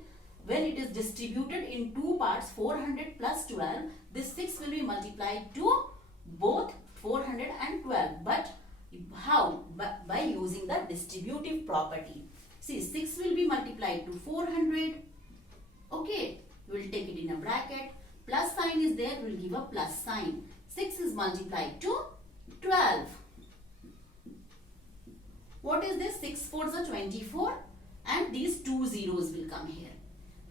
it is distributed in two parts, 400 plus 12, this 6 will be multiplied to both 400 and 12. But how? By using the distributive property. See, 6 will be multiplied to 400. Okay, we will take it in a bracket. Plus sign is there, we will give a plus sign. 6 is multiplied to 12. What is this? 6 4s are 24, and these two zeros will come here.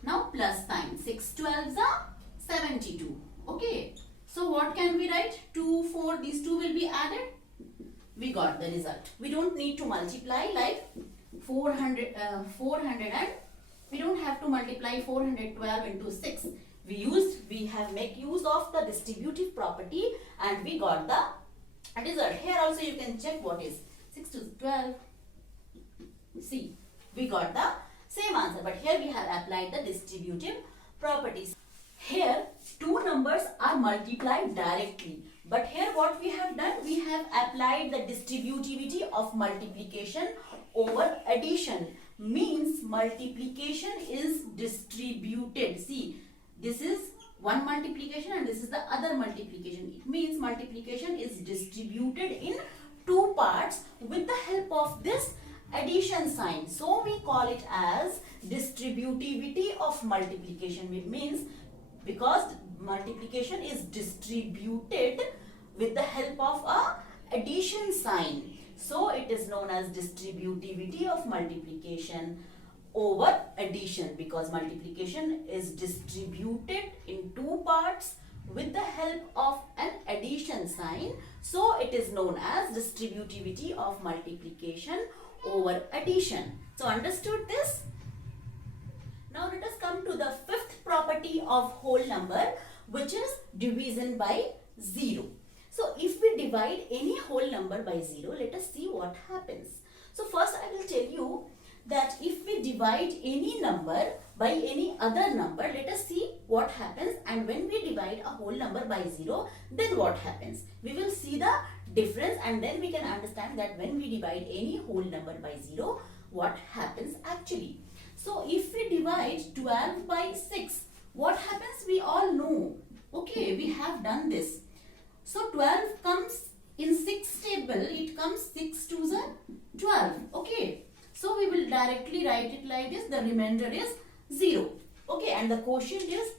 Now plus sign. 6 12s are 72. Okay. So what can we write? 2, 4, these two will be added. We got the result. We don't need to multiply like 400 and we don't have to multiply 412 into 6. We have make use of the distributive property, and we got the result. Here also you can check what is 6 to 12. See, we got the same answer, but here we have applied the distributive properties. Here two numbers are multiplied directly, but here what we have done, we have applied the distributivity of multiplication over addition. Means multiplication is distributed. See, this is one multiplication and this is the other multiplication. It means multiplication is distributed in two parts with the help of this addition sign. So we call it as distributivity of multiplication. It means because multiplication is distributed with the help of a addition sign, so it is known as distributivity of multiplication over addition, because multiplication is distributed in two parts with the help of an addition sign, so it is known as distributivity of multiplication over addition. So understood this? Now let us come to the fifth property of whole number, which is division by 0. So if we divide any whole number by 0, let us see what happens. So first I will tell you that if we divide any number by any other number, let us see what happens. And when we divide a whole number by 0, then what happens? We will see the difference, and then we can understand that when we divide any whole number by 0, what happens actually. So if we divide 12 by 6, what happens? We all know. Okay, we have done this. So 12 comes in 6 table, it comes 6 2s are 12. Okay, so we will directly write it like this. The remainder is 0. Okay, and the quotient is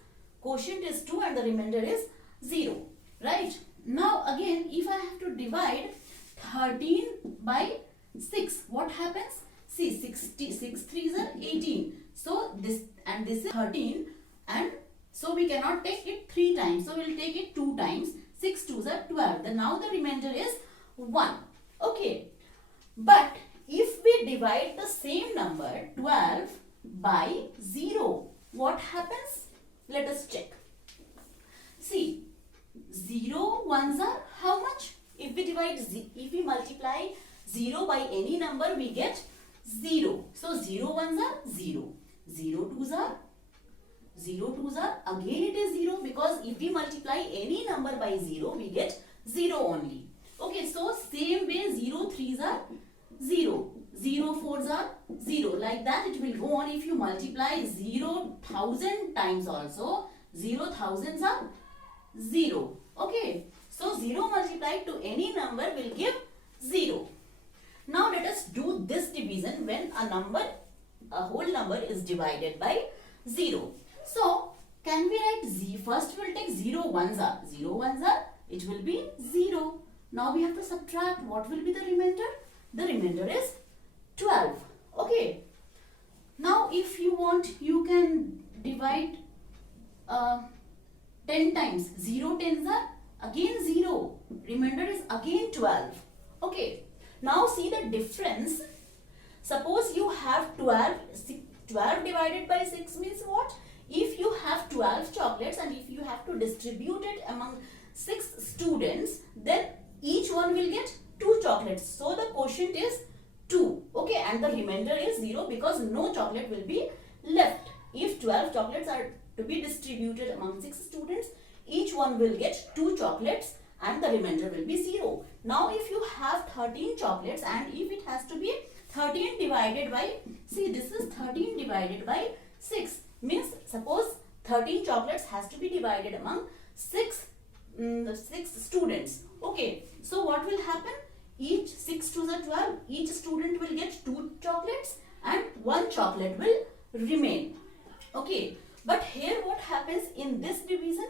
2 and the remainder is 0. Right? Now again, if I have to divide 13 by 6, what happens? See, 6 3s are 18. So this and this is 13, and so we cannot take it 3 times. So we will take it 2 times. 6 2s are 12. Now the remainder is 1. Okay, but if we divide the same number 12 by 0, what happens? Let us check. See, 0 ones are how much? If we multiply 0 by any number, we get 0. So 0 ones are 0. 0 twos are again it is 0, because if we multiply any number by 0, we get 0 only. Okay, so same way 0 threes are 0. 0 fours are 0. Like that it will go on. If you multiply 0,000 times also, 0,000s are 0. Okay, so 0 multiplied to any number will give 0. Now let us do this division when a whole number is divided by 0. So can we write z? First we will take 0 ones are. 0 ones are, it will be 0. Now we have to subtract. What will be the remainder? The remainder is 12. Okay. Now if you want, you can divide 10 times. 0 tens are again 0. Remainder is again 12. Okay. Now see the difference. Suppose you have 12. 12 divided by 6 means what? If you have 12 chocolates and if you have to distribute it among 6 students, then each one will get 2 chocolates. So the quotient is 2. Okay, and the remainder is 0 because no chocolate will be left. If 12 chocolates are to be distributed among 6 students, each one will get 2 chocolates and the remainder will be 0. Now if you have 13 chocolates and if it has to be 13 divided by, see this is 13 divided by 6. Means suppose 13 chocolates has to be divided among 6 students. Okay, so what will happen? Each 6 to the 12, each student will get 2 chocolates and 1 chocolate will remain. Okay, but here what happens in this division?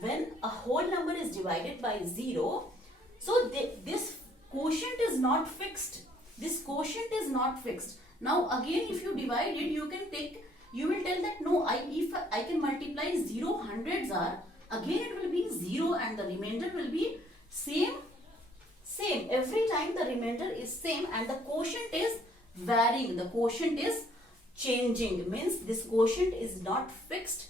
When a whole number is divided by 0, so this quotient is not fixed. This quotient is not fixed. Now again if you divide it, you will tell that no, if I can multiply 0 hundreds are, again it will be 0 and the remainder will be same. Every time the remainder is same and the quotient is varying. The quotient is changing. Means this quotient is not fixed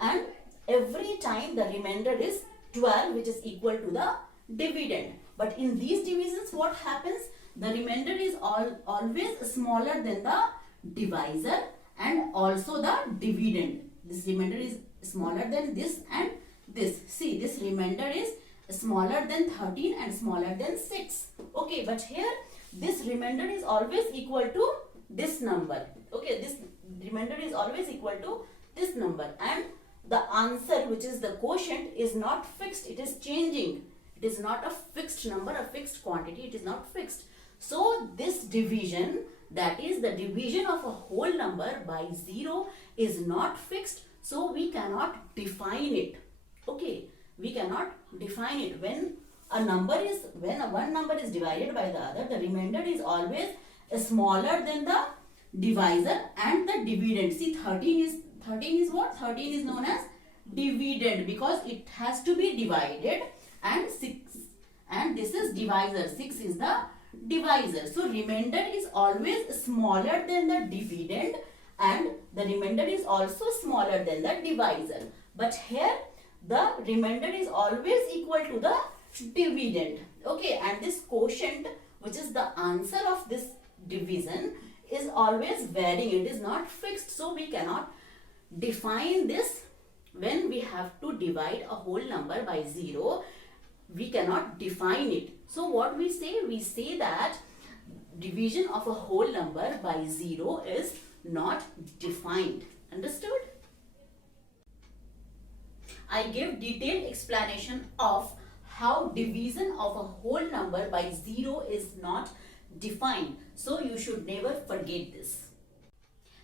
and every time the remainder is 12, which is equal to the dividend. But in these divisions what happens? The remainder is always smaller than the divisor and also the dividend. This remainder is smaller than this and this. See, this remainder is smaller than 13 and smaller than 6. Okay, but here this remainder is always equal to this number. Okay, this remainder is always equal to this number and the answer, which is the quotient, is not fixed. It is changing. It is not a fixed number, a fixed quantity. It is not fixed. So this division, that is the division of a whole number by 0, is not fixed. So we cannot define it. Okay, we cannot define it. When one number is divided by the other, the remainder is always smaller than the divisor and the dividend. See, 13 is what? 13 is known as dividend because it has to be divided, and 6 and this is divisor. 6 is the divisor. So remainder is always smaller than the dividend and the remainder is also smaller than the divisor. But here the remainder is always equal to the dividend. Okay, and this quotient, which is the answer of this division, is always varying. It is not fixed. So we cannot define this. When we have to divide a whole number by 0, we cannot define it. So what we say? We say that division of a whole number by 0 is not defined. Understood? I give detailed explanation of how division of a whole number by 0 is not defined. So you should never forget this.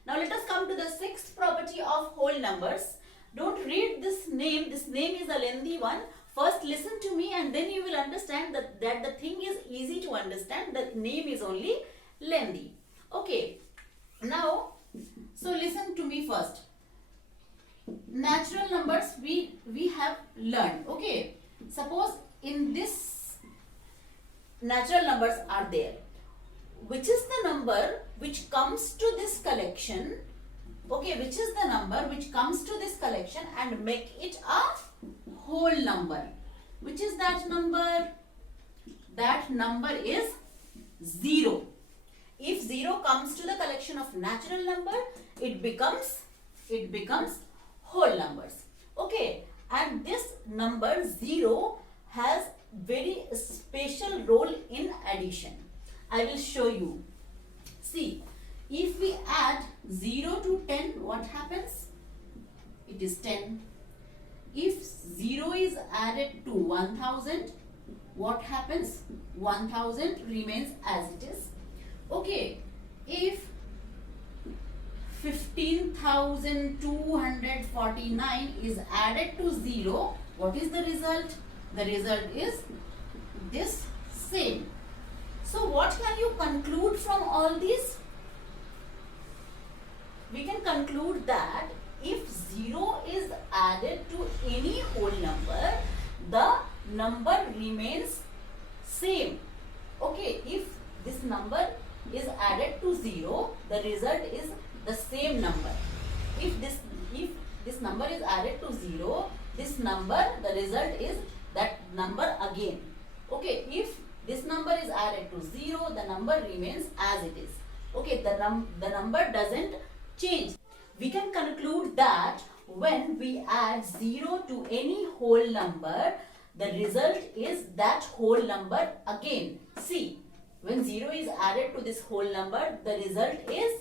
Now let us come to the sixth property of whole numbers. Don't read this name. This name is a lengthy one. First listen to me and then you will understand that the thing is easy to understand. The name is only lengthy. Okay. Now, so listen to me first. Natural numbers we have learned. Okay. Suppose in this natural numbers are there. Which is the number which comes to this collection? Okay, which is the number which comes to this collection and make it a whole number? Which is that number? That number is 0. If 0 comes to the collection of natural number, it becomes whole numbers. Okay, and this number 0 has very special role in addition. I will show you. See, if we add 0 to 10, what happens? It is 10. If 0 is added to 1000, what happens? 1000 remains as it is. Okay, if 15,249 is added to 0, what is the result? The result is this same. So what can you conclude from all this? We can conclude that if 0 is added to any whole number, the number remains same. Okay, if this number is added to 0, the result is the same number. If this number is added to 0, this number, the result is that number again. Okay, if this number is added to 0, the number remains as it is. Okay, the number doesn't change. We can conclude that when we add 0 to any whole number, the result is that whole number again. See, when 0 is added to this whole number, the result is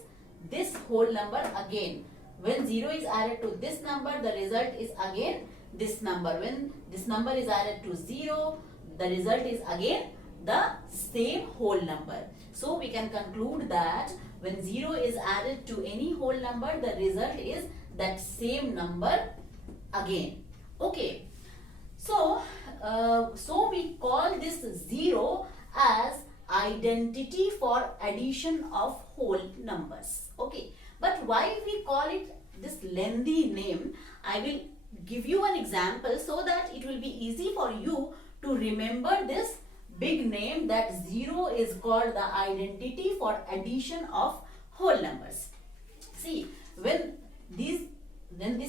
this whole number again. When 0 is added to this number, the result is again this number. When this number is added to 0, the result is again the same whole number. So we can conclude that when 0 is added to any whole number, the result is that same number again. Okay. So we call this 0 as identity for addition of whole numbers. Okay. But why we call it this lengthy name? I will give you an example so that it will be easy for you to remember this big name, that 0 is called the identity for addition of whole numbers. See, when this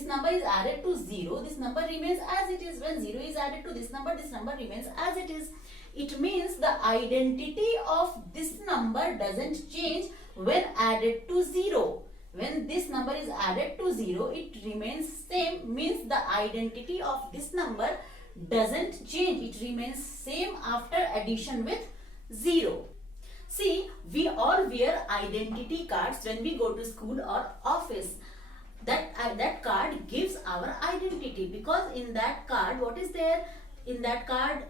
number is added to 0, this number remains as it is. When 0 is added to this number remains as it is. It means the identity of this number doesn't change when added to 0. When this number is added to 0, it remains same, means the identity of this number doesn't change. It remains same after addition with 0. See, we all wear identity cards when we go to school or office. That card gives our identity, because in that card, what is there? In that card,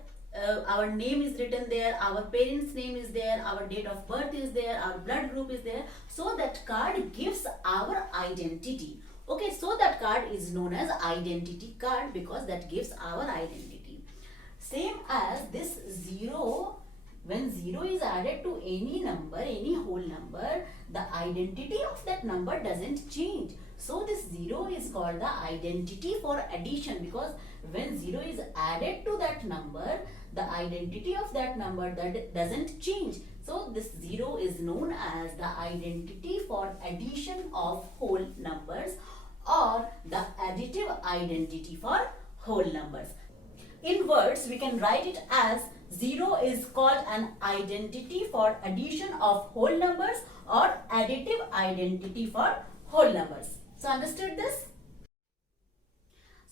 our name is written there, our parents' name is there, our date of birth is there, our blood group is there. So that card gives our identity. Okay, so that card is known as identity card because that gives our identity. Same as this 0, when 0 is added to any number, any whole number, the identity of that number doesn't change. So this 0 is called the identity for addition, because when 0 is added to that number, the identity of that number that doesn't change. So this 0 is known as the identity for addition of whole numbers, or the additive identity for whole numbers. In words, we can write it as 0 is called an identity for addition of whole numbers, or additive identity for whole numbers. So understood this?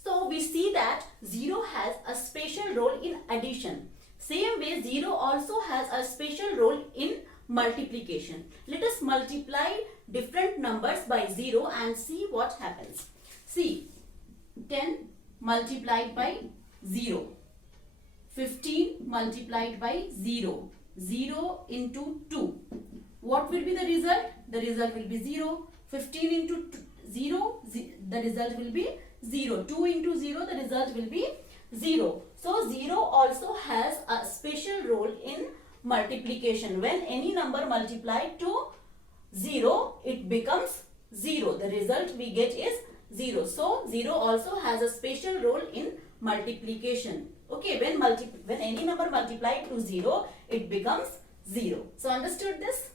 So we see that 0 has a special role in addition. Same way, 0 also has a special role in multiplication. Let us multiply different numbers by 0 and see what happens. See, 10 multiplied by 0, 15 multiplied by 0, 0 into 2. What will be the result? The result will be 0. 15 into 0, the result will be 0. 2 into 0, the result will be 0. So 0 also has a special role in multiplication. When any number multiplied to 0, it becomes 0. The result we get is 0. So 0 also has a special role in multiplication. Okay, when any number multiplied to 0, it becomes 0. So understood this?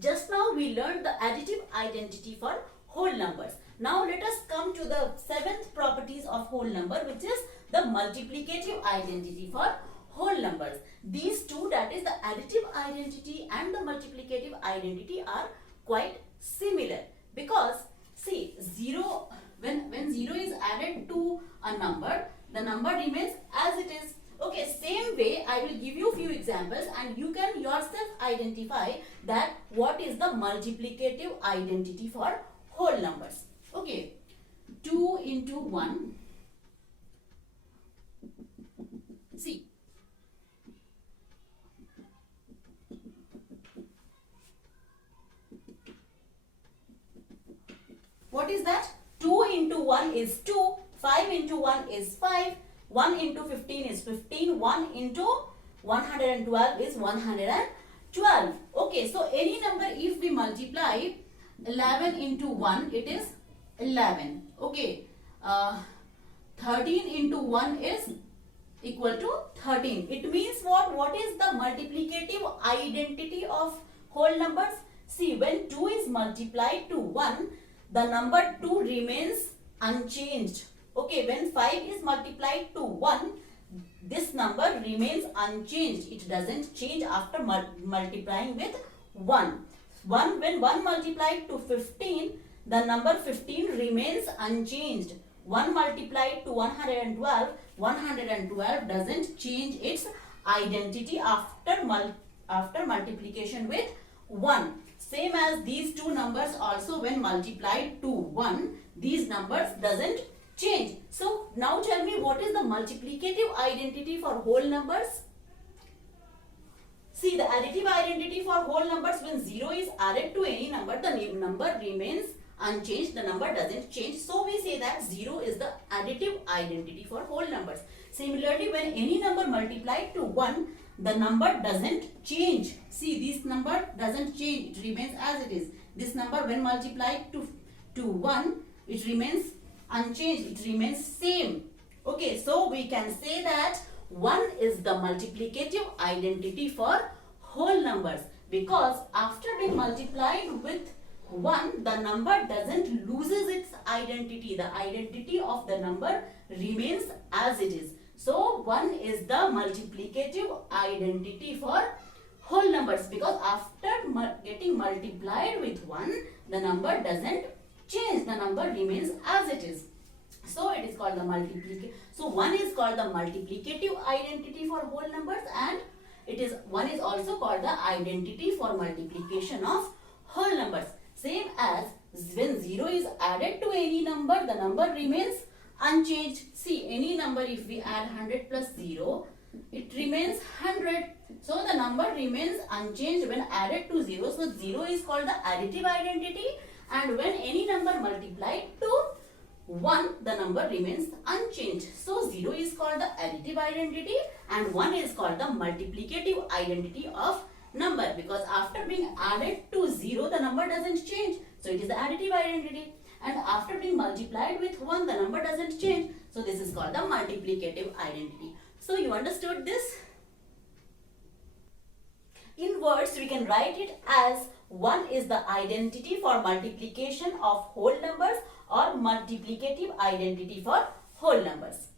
Just now we learned the additive identity for whole numbers. Now let us come to the seventh properties of whole number, which is the multiplicative identity for whole numbers. These two, that is the additive identity and the multiplicative identity, are quite similar, because see, 0, when 0 is added to a number, the number remains as it is. Okay, same way I will give you few examples and you can yourself identify that what is the multiplicative identity for whole numbers. Okay, 2 into 1. See, what is that? 2 into 1 is 2, 5 into 1 is 5, 1 into 15 is 15, 1 into 112 is 112. Okay, so any number if we multiply 11 into 1, it is 11. Okay, 13 into 1 is equal to 13. It means what? What is the multiplicative identity of whole numbers? See, when 2 is multiplied to 1, the number 2 remains unchanged. Okay, when 5 is multiplied to 1, this number remains unchanged. It doesn't change after multiplying with 1. When 1 multiplied to 15, the number 15 remains unchanged. 1 multiplied to 112, 112 doesn't change its identity after multiplication with 1. Same as these two numbers also, when multiplied to 1, these numbers doesn't change. So now tell me, what is the multiplicative identity for whole numbers? See, the additive identity for whole numbers, when 0 is added to any number, the number remains unchanged, the number doesn't change. So we say that 0 is the additive identity for whole numbers. Similarly, when any number multiplied to 1, the number doesn't change. See, this number doesn't change, it remains as it is. This number when multiplied to 1, it remains unchanged, it remains same. Okay, so we can say that 1 is the multiplicative identity for whole numbers, because after being multiplied with 1, the number doesn't loses its identity. The identity of the number remains as it is. So 1 is the multiplicative identity for whole numbers, because after getting multiplied with 1, the number doesn't change, the number remains as it is. So it is called the multiplicative. So 1 is called the multiplicative identity for whole numbers, and 1 is also called the identity for multiplication of whole numbers. Same as when 0 is added to any number, the number remains unchanged. See, any number if we add 100 plus 0, it remains 100. So the number remains unchanged when added to 0. So 0 is called the additive identity, and when any number multiplied to 1, the number remains unchanged. So 0 is called the additive identity and 1 is called the multiplicative identity of number, because after being added to 0, the number doesn't change. So it is the additive identity, and after being multiplied with 1, the number doesn't change. So this is called the multiplicative identity. So you understood this? In words, we can write it as 1 is the identity for multiplication of whole numbers, or multiplicative identity for whole numbers.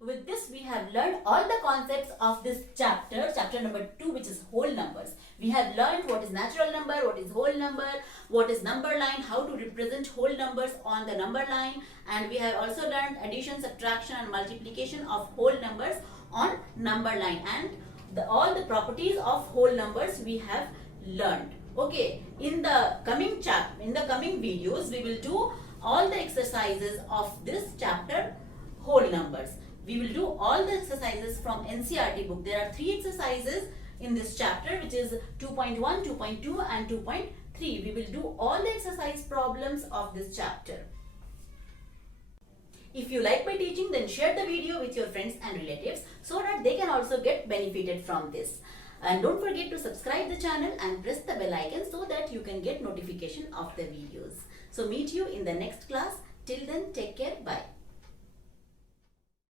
With this, we have learned all the concepts of this chapter number 2, which is whole numbers. We have learned what is natural number, what is whole number, what is number line, how to represent whole numbers on the number line, and we have also learned addition, subtraction and multiplication of whole numbers on number line, and all the properties of whole numbers we have learned. Okay, in the coming videos, we will do all the exercises of this chapter, whole numbers. We will do all the exercises from NCERT book. There are 3 exercises in this chapter, which is 2.1, 2.2 and 2.3. We will do all the exercise problems of this chapter. If you like my teaching, then share the video with your friends and relatives so that they can also get benefited from this. And don't forget to subscribe the channel and press the bell icon so that you can get notification of the videos. So meet you in the next class. Till then, take care. Bye.